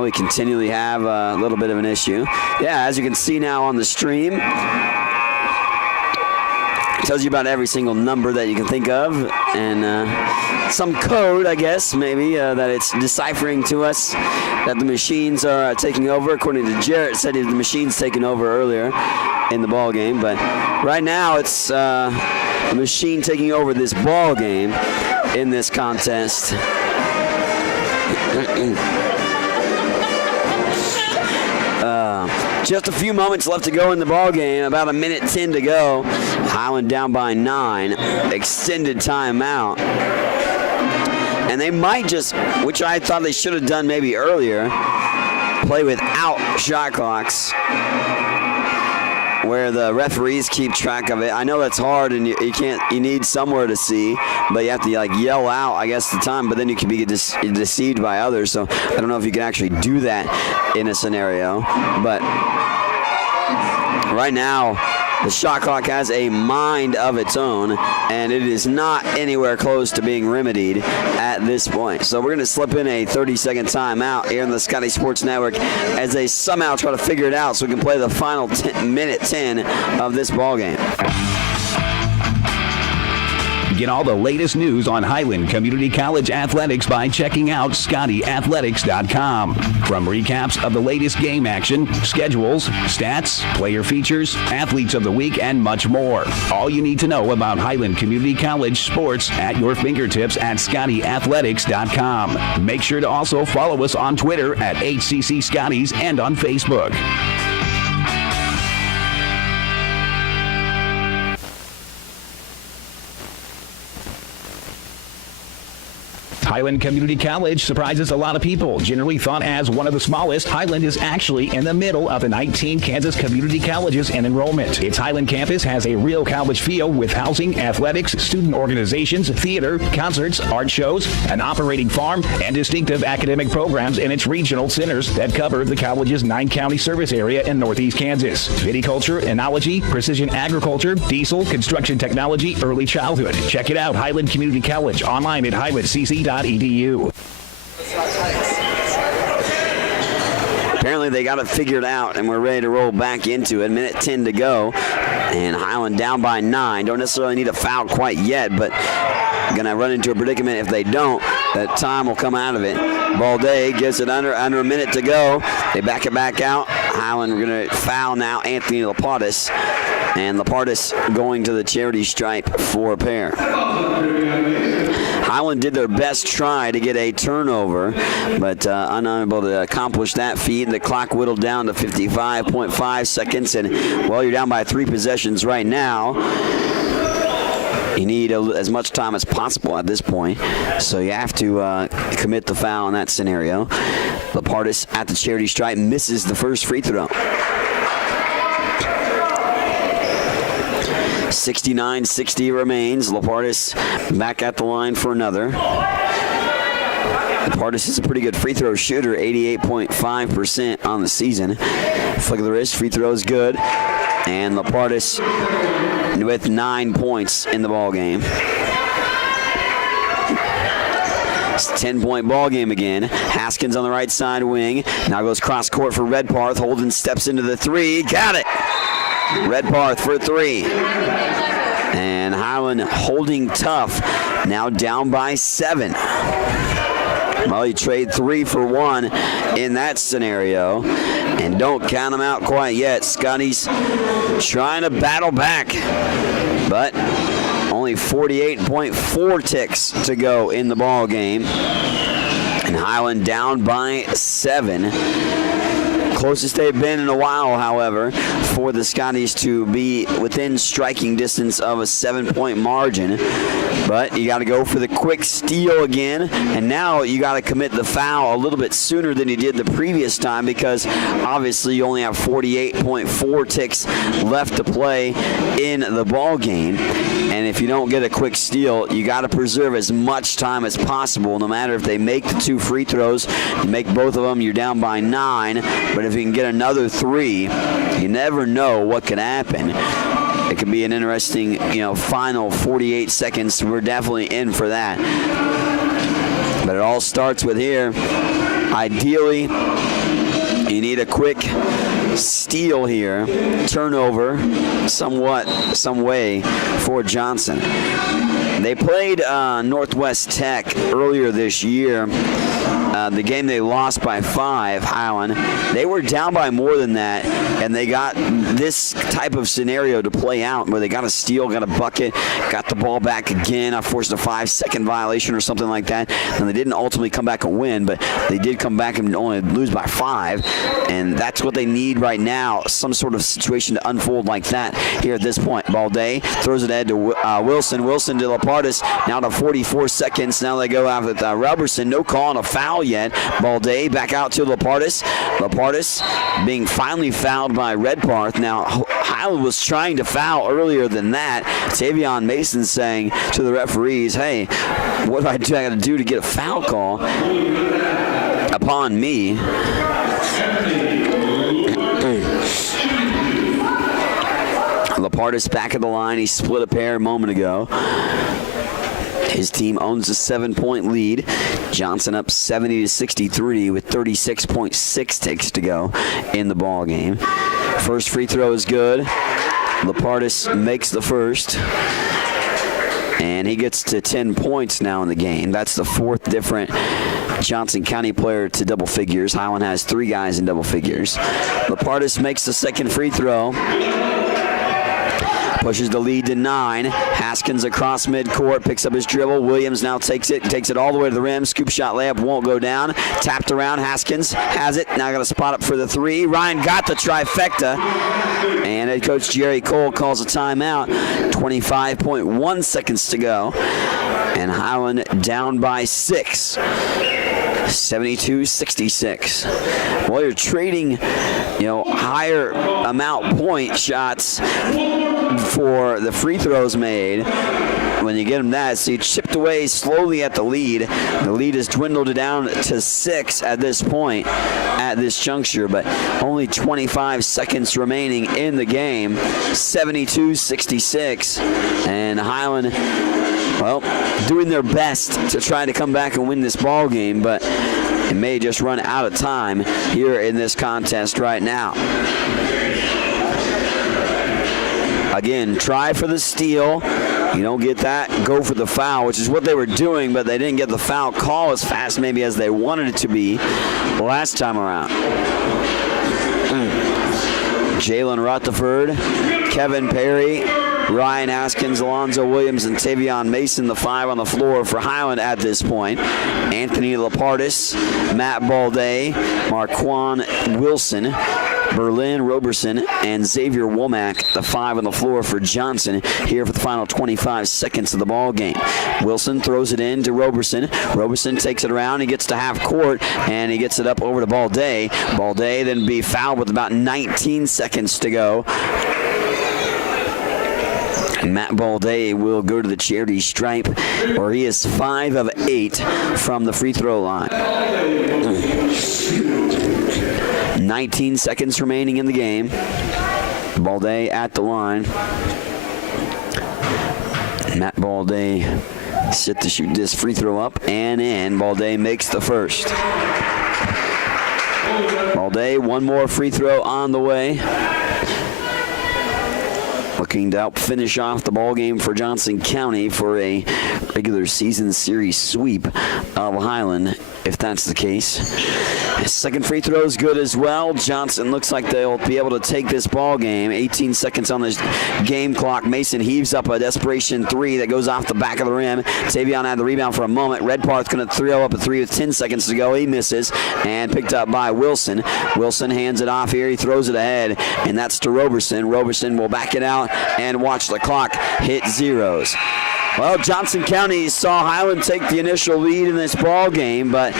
we continually have a little bit of an issue. Yeah, as you can see now on the stream, it tells you about every single number that you can think of, and some code, I guess, maybe, that it's deciphering to us that the machines are taking over. According to Jarrett, said the machines taken over earlier in the ball game, but right now it's the machine taking over this ball game in this contest. Just a few moments left to go in the ball game. About 1:10 to go. Highland down by 9. Extended timeout. And they might just, which I thought they should have done maybe earlier, play without shot clocks, where the referees keep track of it. I know that's hard, and you can't. You need somewhere to see, but you have to yell out, I guess, the time. But then you can be deceived by others. So I don't know if you can actually do that in a scenario. But right now, the shot clock has a mind of its own, and it is not anywhere close to being remedied at this point. So we're going to slip in a 30-second timeout here in the Scotty Sports Network as they somehow try to figure it out so we can play the final 1:10 of this ball game. Get all the latest news on Highland Community College athletics by checking out ScottyAthletics.com. From recaps of the latest game action, schedules, stats, player features, athletes of the week, and much more. All you need to know about Highland Community College sports at your fingertips at ScottyAthletics.com. Make sure to also follow us on Twitter at HCC Scotties and on Facebook. Highland Community College surprises a lot of people. Generally thought as one of the smallest, Highland is actually in the middle of the 19 Kansas community colleges in enrollment. Its Highland campus has a real college feel with housing, athletics, student organizations, theater, concerts, art shows, an operating farm, and distinctive academic programs in its regional centers that cover the college's 9-county service area in northeast Kansas. Viticulture, enology, precision agriculture, diesel, construction technology, early childhood. Check it out, Highland Community College, online at highlandcc.edu. Apparently they got it figured out, and we're ready to roll back into it. Minute 10 to go, and Highland down by 9. Don't necessarily need a foul quite yet, but going to run into a predicament if they don't. That time will come out of it. Balday gets it under a minute to go. They back it back out. Highland going to foul now Anthony Lapartis, and Lapartis going to the charity stripe for a pair. Highland did their best try to get a turnover, but unable to accomplish that feat. The clock whittled down to 55.5 seconds, and, well, you're down by 3 possessions right now. You need as much time as possible at this point, so you have to commit the foul in that scenario. Lapartis at the charity stripe misses the first free throw. 69-60 remains. Lapartis back at the line for another. Lapartis is a pretty good free throw shooter, 88.5% on the season. Flick of the wrist, free throw is good. And Lapartis with 9 points in the ball game. It's a 10-point ball game again. Haskins on the right side wing. Now goes cross court for Redparth. Holden steps into the three. Got it. Redparth for 3. And Highland holding tough. Now down by 7. Well, you trade 3 for 1 in that scenario. And don't count them out quite yet. Scotty's trying to battle back. But only 48.4 ticks to go in the ball game. And Highland down by 7. Closest they've been in a while, however, for the Scotties to be within striking distance of a 7-point margin. But you got to go for the quick steal again, and now you got to commit the foul a little bit sooner than you did the previous time, because obviously you only have 48.4 ticks left to play in the ball game. And if you don't get a quick steal, you got to preserve as much time as possible, no matter if they make the 2 free throws. You make both of them, you're down by 9. But if you can get another 3, you never know what could happen. It could be an interesting, final 48 seconds. We're definitely in for that. But it all starts with here. Ideally, you need a quick steal here, turnover, some way for Johnson. They played Northwest Tech earlier this year. The game they lost by 5, Highland. They were down by more than that, and they got this type of scenario to play out where they got a steal, got a bucket, got the ball back again. I forced a 5-second violation or something like that, and they didn't ultimately come back and win, but they did come back and only lose by 5, and that's what they need right now, some sort of situation to unfold like that here at this point. Balday throws it ahead to Wilson. Wilson to Lapartis, now to 44 seconds. Now they go out with Robertson. No call on a foul yet. Balday back out to Lapartis. Lapartis being finally fouled by Redparth. Now, Highland was trying to foul earlier than that. Tavion Mason saying to the referees, hey, what do I got to do to get a foul call upon me? Lapartis back at the line. He split a pair a moment ago. His team owns a 7-point lead. Johnson up 70-63 with 36.6 ticks to go in the ball game. First free throw is good. Lapartis makes the first. and he gets to 10 points now in the game. That's the fourth different Johnson County player to double figures. Highland has 3 guys in double figures. Lapardis makes the second free throw. Pushes the lead to 9. Haskins across midcourt, picks up his dribble. Williams now takes it all the way to the rim. Scoop shot layup won't go down. Tapped around. Haskins has it. Now got a spot up for the 3. Ryan got the trifecta. And head coach Jerry Cole calls a timeout. 25.1 seconds to go. And Highland down by 6. 72-66. Well, you're trading, higher amount point shots for the free throws made. When you get them that, so you chipped away slowly at the lead. The lead has dwindled down to 6 at this point, at this juncture, but only 25 seconds remaining in the game. 72-66, and Highland, well, doing their best to try to come back and win this ball game, but it may just run out of time here in this contest right now. Again, try for the steal. You don't get that, go for the foul, which is what they were doing, but they didn't get the foul call as fast maybe as they wanted it to be last time around. Jalen Rutherford, Kevin Perry, Ryan Haskins, Alonzo Williams, and Tavion Mason, the 5 on the floor for Highland at this point. Anthony Lapardis, Matt Balday, Marquan Wilson, Berlin Roberson, and Xavier Womack, the 5 on the floor for Johnson, here for the final 25 seconds of the ball game. Wilson throws it in to Roberson. Roberson takes it around. He gets to half court, and he gets it up over to Balday. Balday then be fouled with about 19 seconds to go. Matt Balday will go to the charity stripe, where he is 5 of 8 from the free throw line. 19 seconds remaining in the game. Balday at the line. Matt Balday set to shoot this free throw up and in. Balday makes the first. Balday, one more free throw on the way. Looking to finish off the ball game for Johnson County for a regular season series sweep of Highland, if that's the case. His second free throw is good as well. Johnson looks like they'll be able to take this ball game. 18 seconds on this game clock. Mason heaves up a desperation 3 that goes off the back of the rim. Tavion had the rebound for a moment. Redparth's going to throw up a 3 with 10 seconds to go. He misses, and picked up by Wilson. Wilson hands it off here. He throws it ahead, and that's to Roberson. Roberson will back it out and watch the clock hit zeros. Well, Johnson County saw Highland take the initial lead in this ball game, but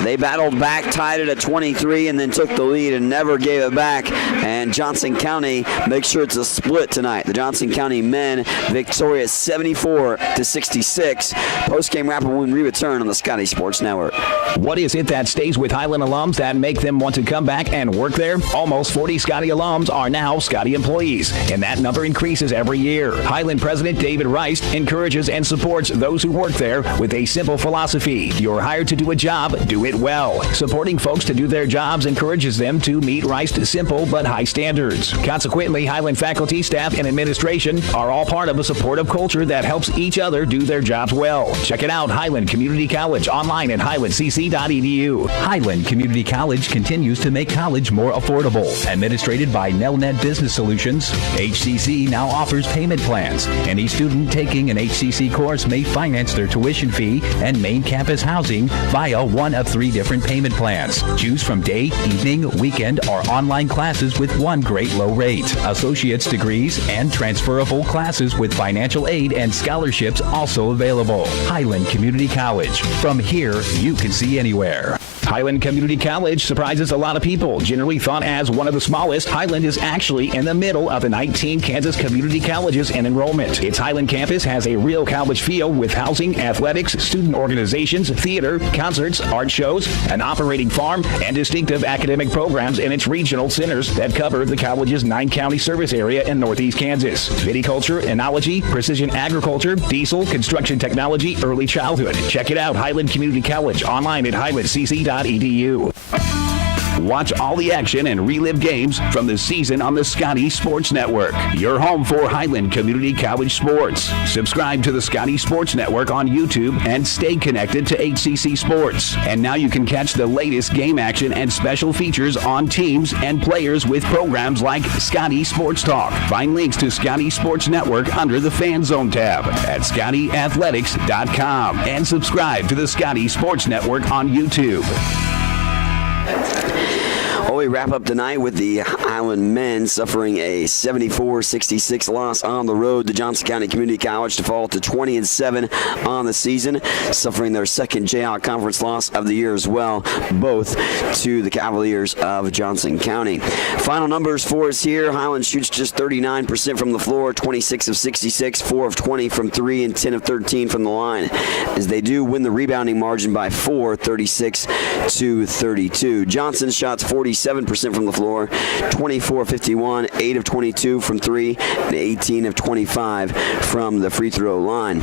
they battled back, tied it at 23, and then took the lead and never gave it back. And Johnson County makes sure it's a split tonight. The Johnson County men victorious 74-66. Post-game wrap when we return on the Scotty Sports Network. What is it that stays with Highland alums that make them want to come back and work there? Almost 40 Scotty alums are now Scotty employees, and that number increases every year. Highland President David Rice encourages and supports those who work there with a simple philosophy. You're hired to do a job, do it well. Supporting folks to do their jobs encourages them to meet Rice's simple but high standards. Consequently, Highland faculty, staff, and administration are all part of a supportive culture that helps each other do their jobs well. Check it out, Highland Community College, online at highlandcc.edu. Highland Community College continues to make college more affordable. Administrated by Nelnet Business Solutions, HCC now offers payment plans. Any student taking an HCC course may finance their tuition fee and main campus housing via one of 3 different payment plans. Choose from day, evening, weekend, or online classes with one great low rate. Associate's degrees and transferable classes with financial aid and scholarships also available. Highland Community College. From here, you can see anywhere. Highland Community College surprises a lot of people. Generally thought as one of the smallest, Highland is actually in the middle of the 19 Kansas community colleges in enrollment. Its Highland campus has a real college feel with housing, athletics, student organizations, theater, concerts, art shows, an operating farm, and distinctive academic programs in its regional centers that cover the college's 9-county service area in northeast Kansas. Viticulture, enology, precision agriculture, diesel, construction technology, early childhood. Check it out, Highland Community College, online at highlandcc.edu. Watch all the action and relive games from the season on the Scotty Sports Network, your home for Highland Community College sports. Subscribe to the Scotty Sports Network on YouTube and stay connected to HCC Sports. And now you can catch the latest game action and special features on teams and players with programs like Scotty Sports Talk. Find links to Scotty Sports Network under the Fan Zone tab at ScottyAthletics.com and subscribe to the Scotty Sports Network on YouTube. Well, we wrap up tonight with the Highland men suffering a 74-66 loss on the road to Johnson County Community College to fall to 20-7 on the season, suffering their second Jayhawk Conference loss of the year as well, both to the Cavaliers of Johnson County. Final numbers for us here. Highland shoots just 39% from the floor, 26 of 66, 4 of 20 from 3, and 10 of 13 from the line, as they do win the rebounding margin by 4, 36-32. Johnson shots 47% from the floor, 24-51, 8 of 22 from 3, and 18 of 25 from the free throw line.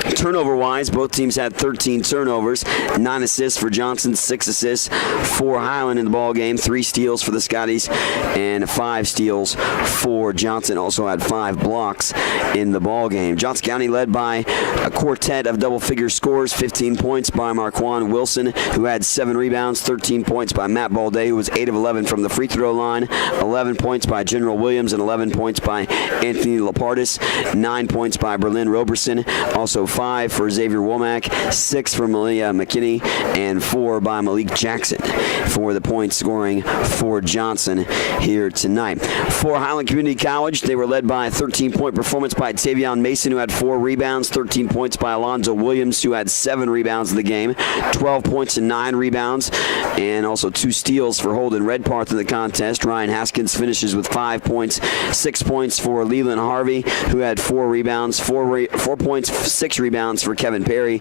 Turnover-wise, both teams had 13 turnovers, 9 assists for Johnson, 6 assists for Highland in the ball game, 3 steals for the Scotties, and 5 steals for Johnson. Also had 5 blocks in the ball game. Johnson County led by a quartet of double-figure scores, 15 points by Marquand Wilson, who had 7 rebounds, 13 points by Matt Balday, who was 8 of 11 from the free throw line, 11 points by General Williams, and 11 points by Anthony Lapardis, 9 points by Berlin Roberson, also 5 for Xavier Womack, 6 for Malia McKinney, and 4 by Malik Jackson for the point scoring for Johnson here tonight. For Highland Community College, they were led by a 13-point performance by Tavion Mason, who had 4 rebounds, 13 points by Alonzo Williams, who had 7 rebounds in the game, 12 points and 9 rebounds, and also 2 steals for Holden Redparth in the contest. Ryan Haskins finishes with 5 points, 6 points for Leland Harvey, who had 4 rebounds, 4 points, 6 rebounds for Kevin Perry.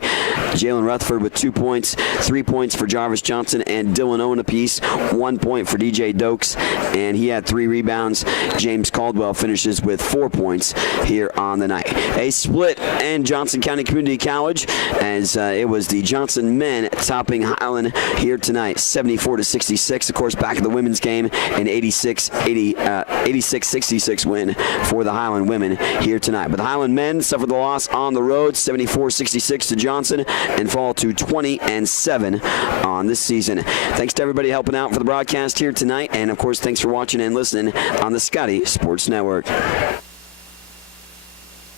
Jalen Rutherford with 2 points, 3 points for Jarvis Johnson, and Dylan Owen apiece, 1 point for DJ Dokes, and he had 3 rebounds. James Caldwell finishes with 4 points here on the night. A split in Johnson County Community College, as it was the Johnson men topping Highland here tonight, 74-66. Of course, back at the women's game, an 86-66 win for the Highland women here tonight. But the Highland men suffered the loss on the road, 74-66 to Johnson, and fall to 20-7 on this season. Thanks to everybody helping out for the broadcast here tonight, and of course, thanks for watching and listening on the Scotty Sports Network.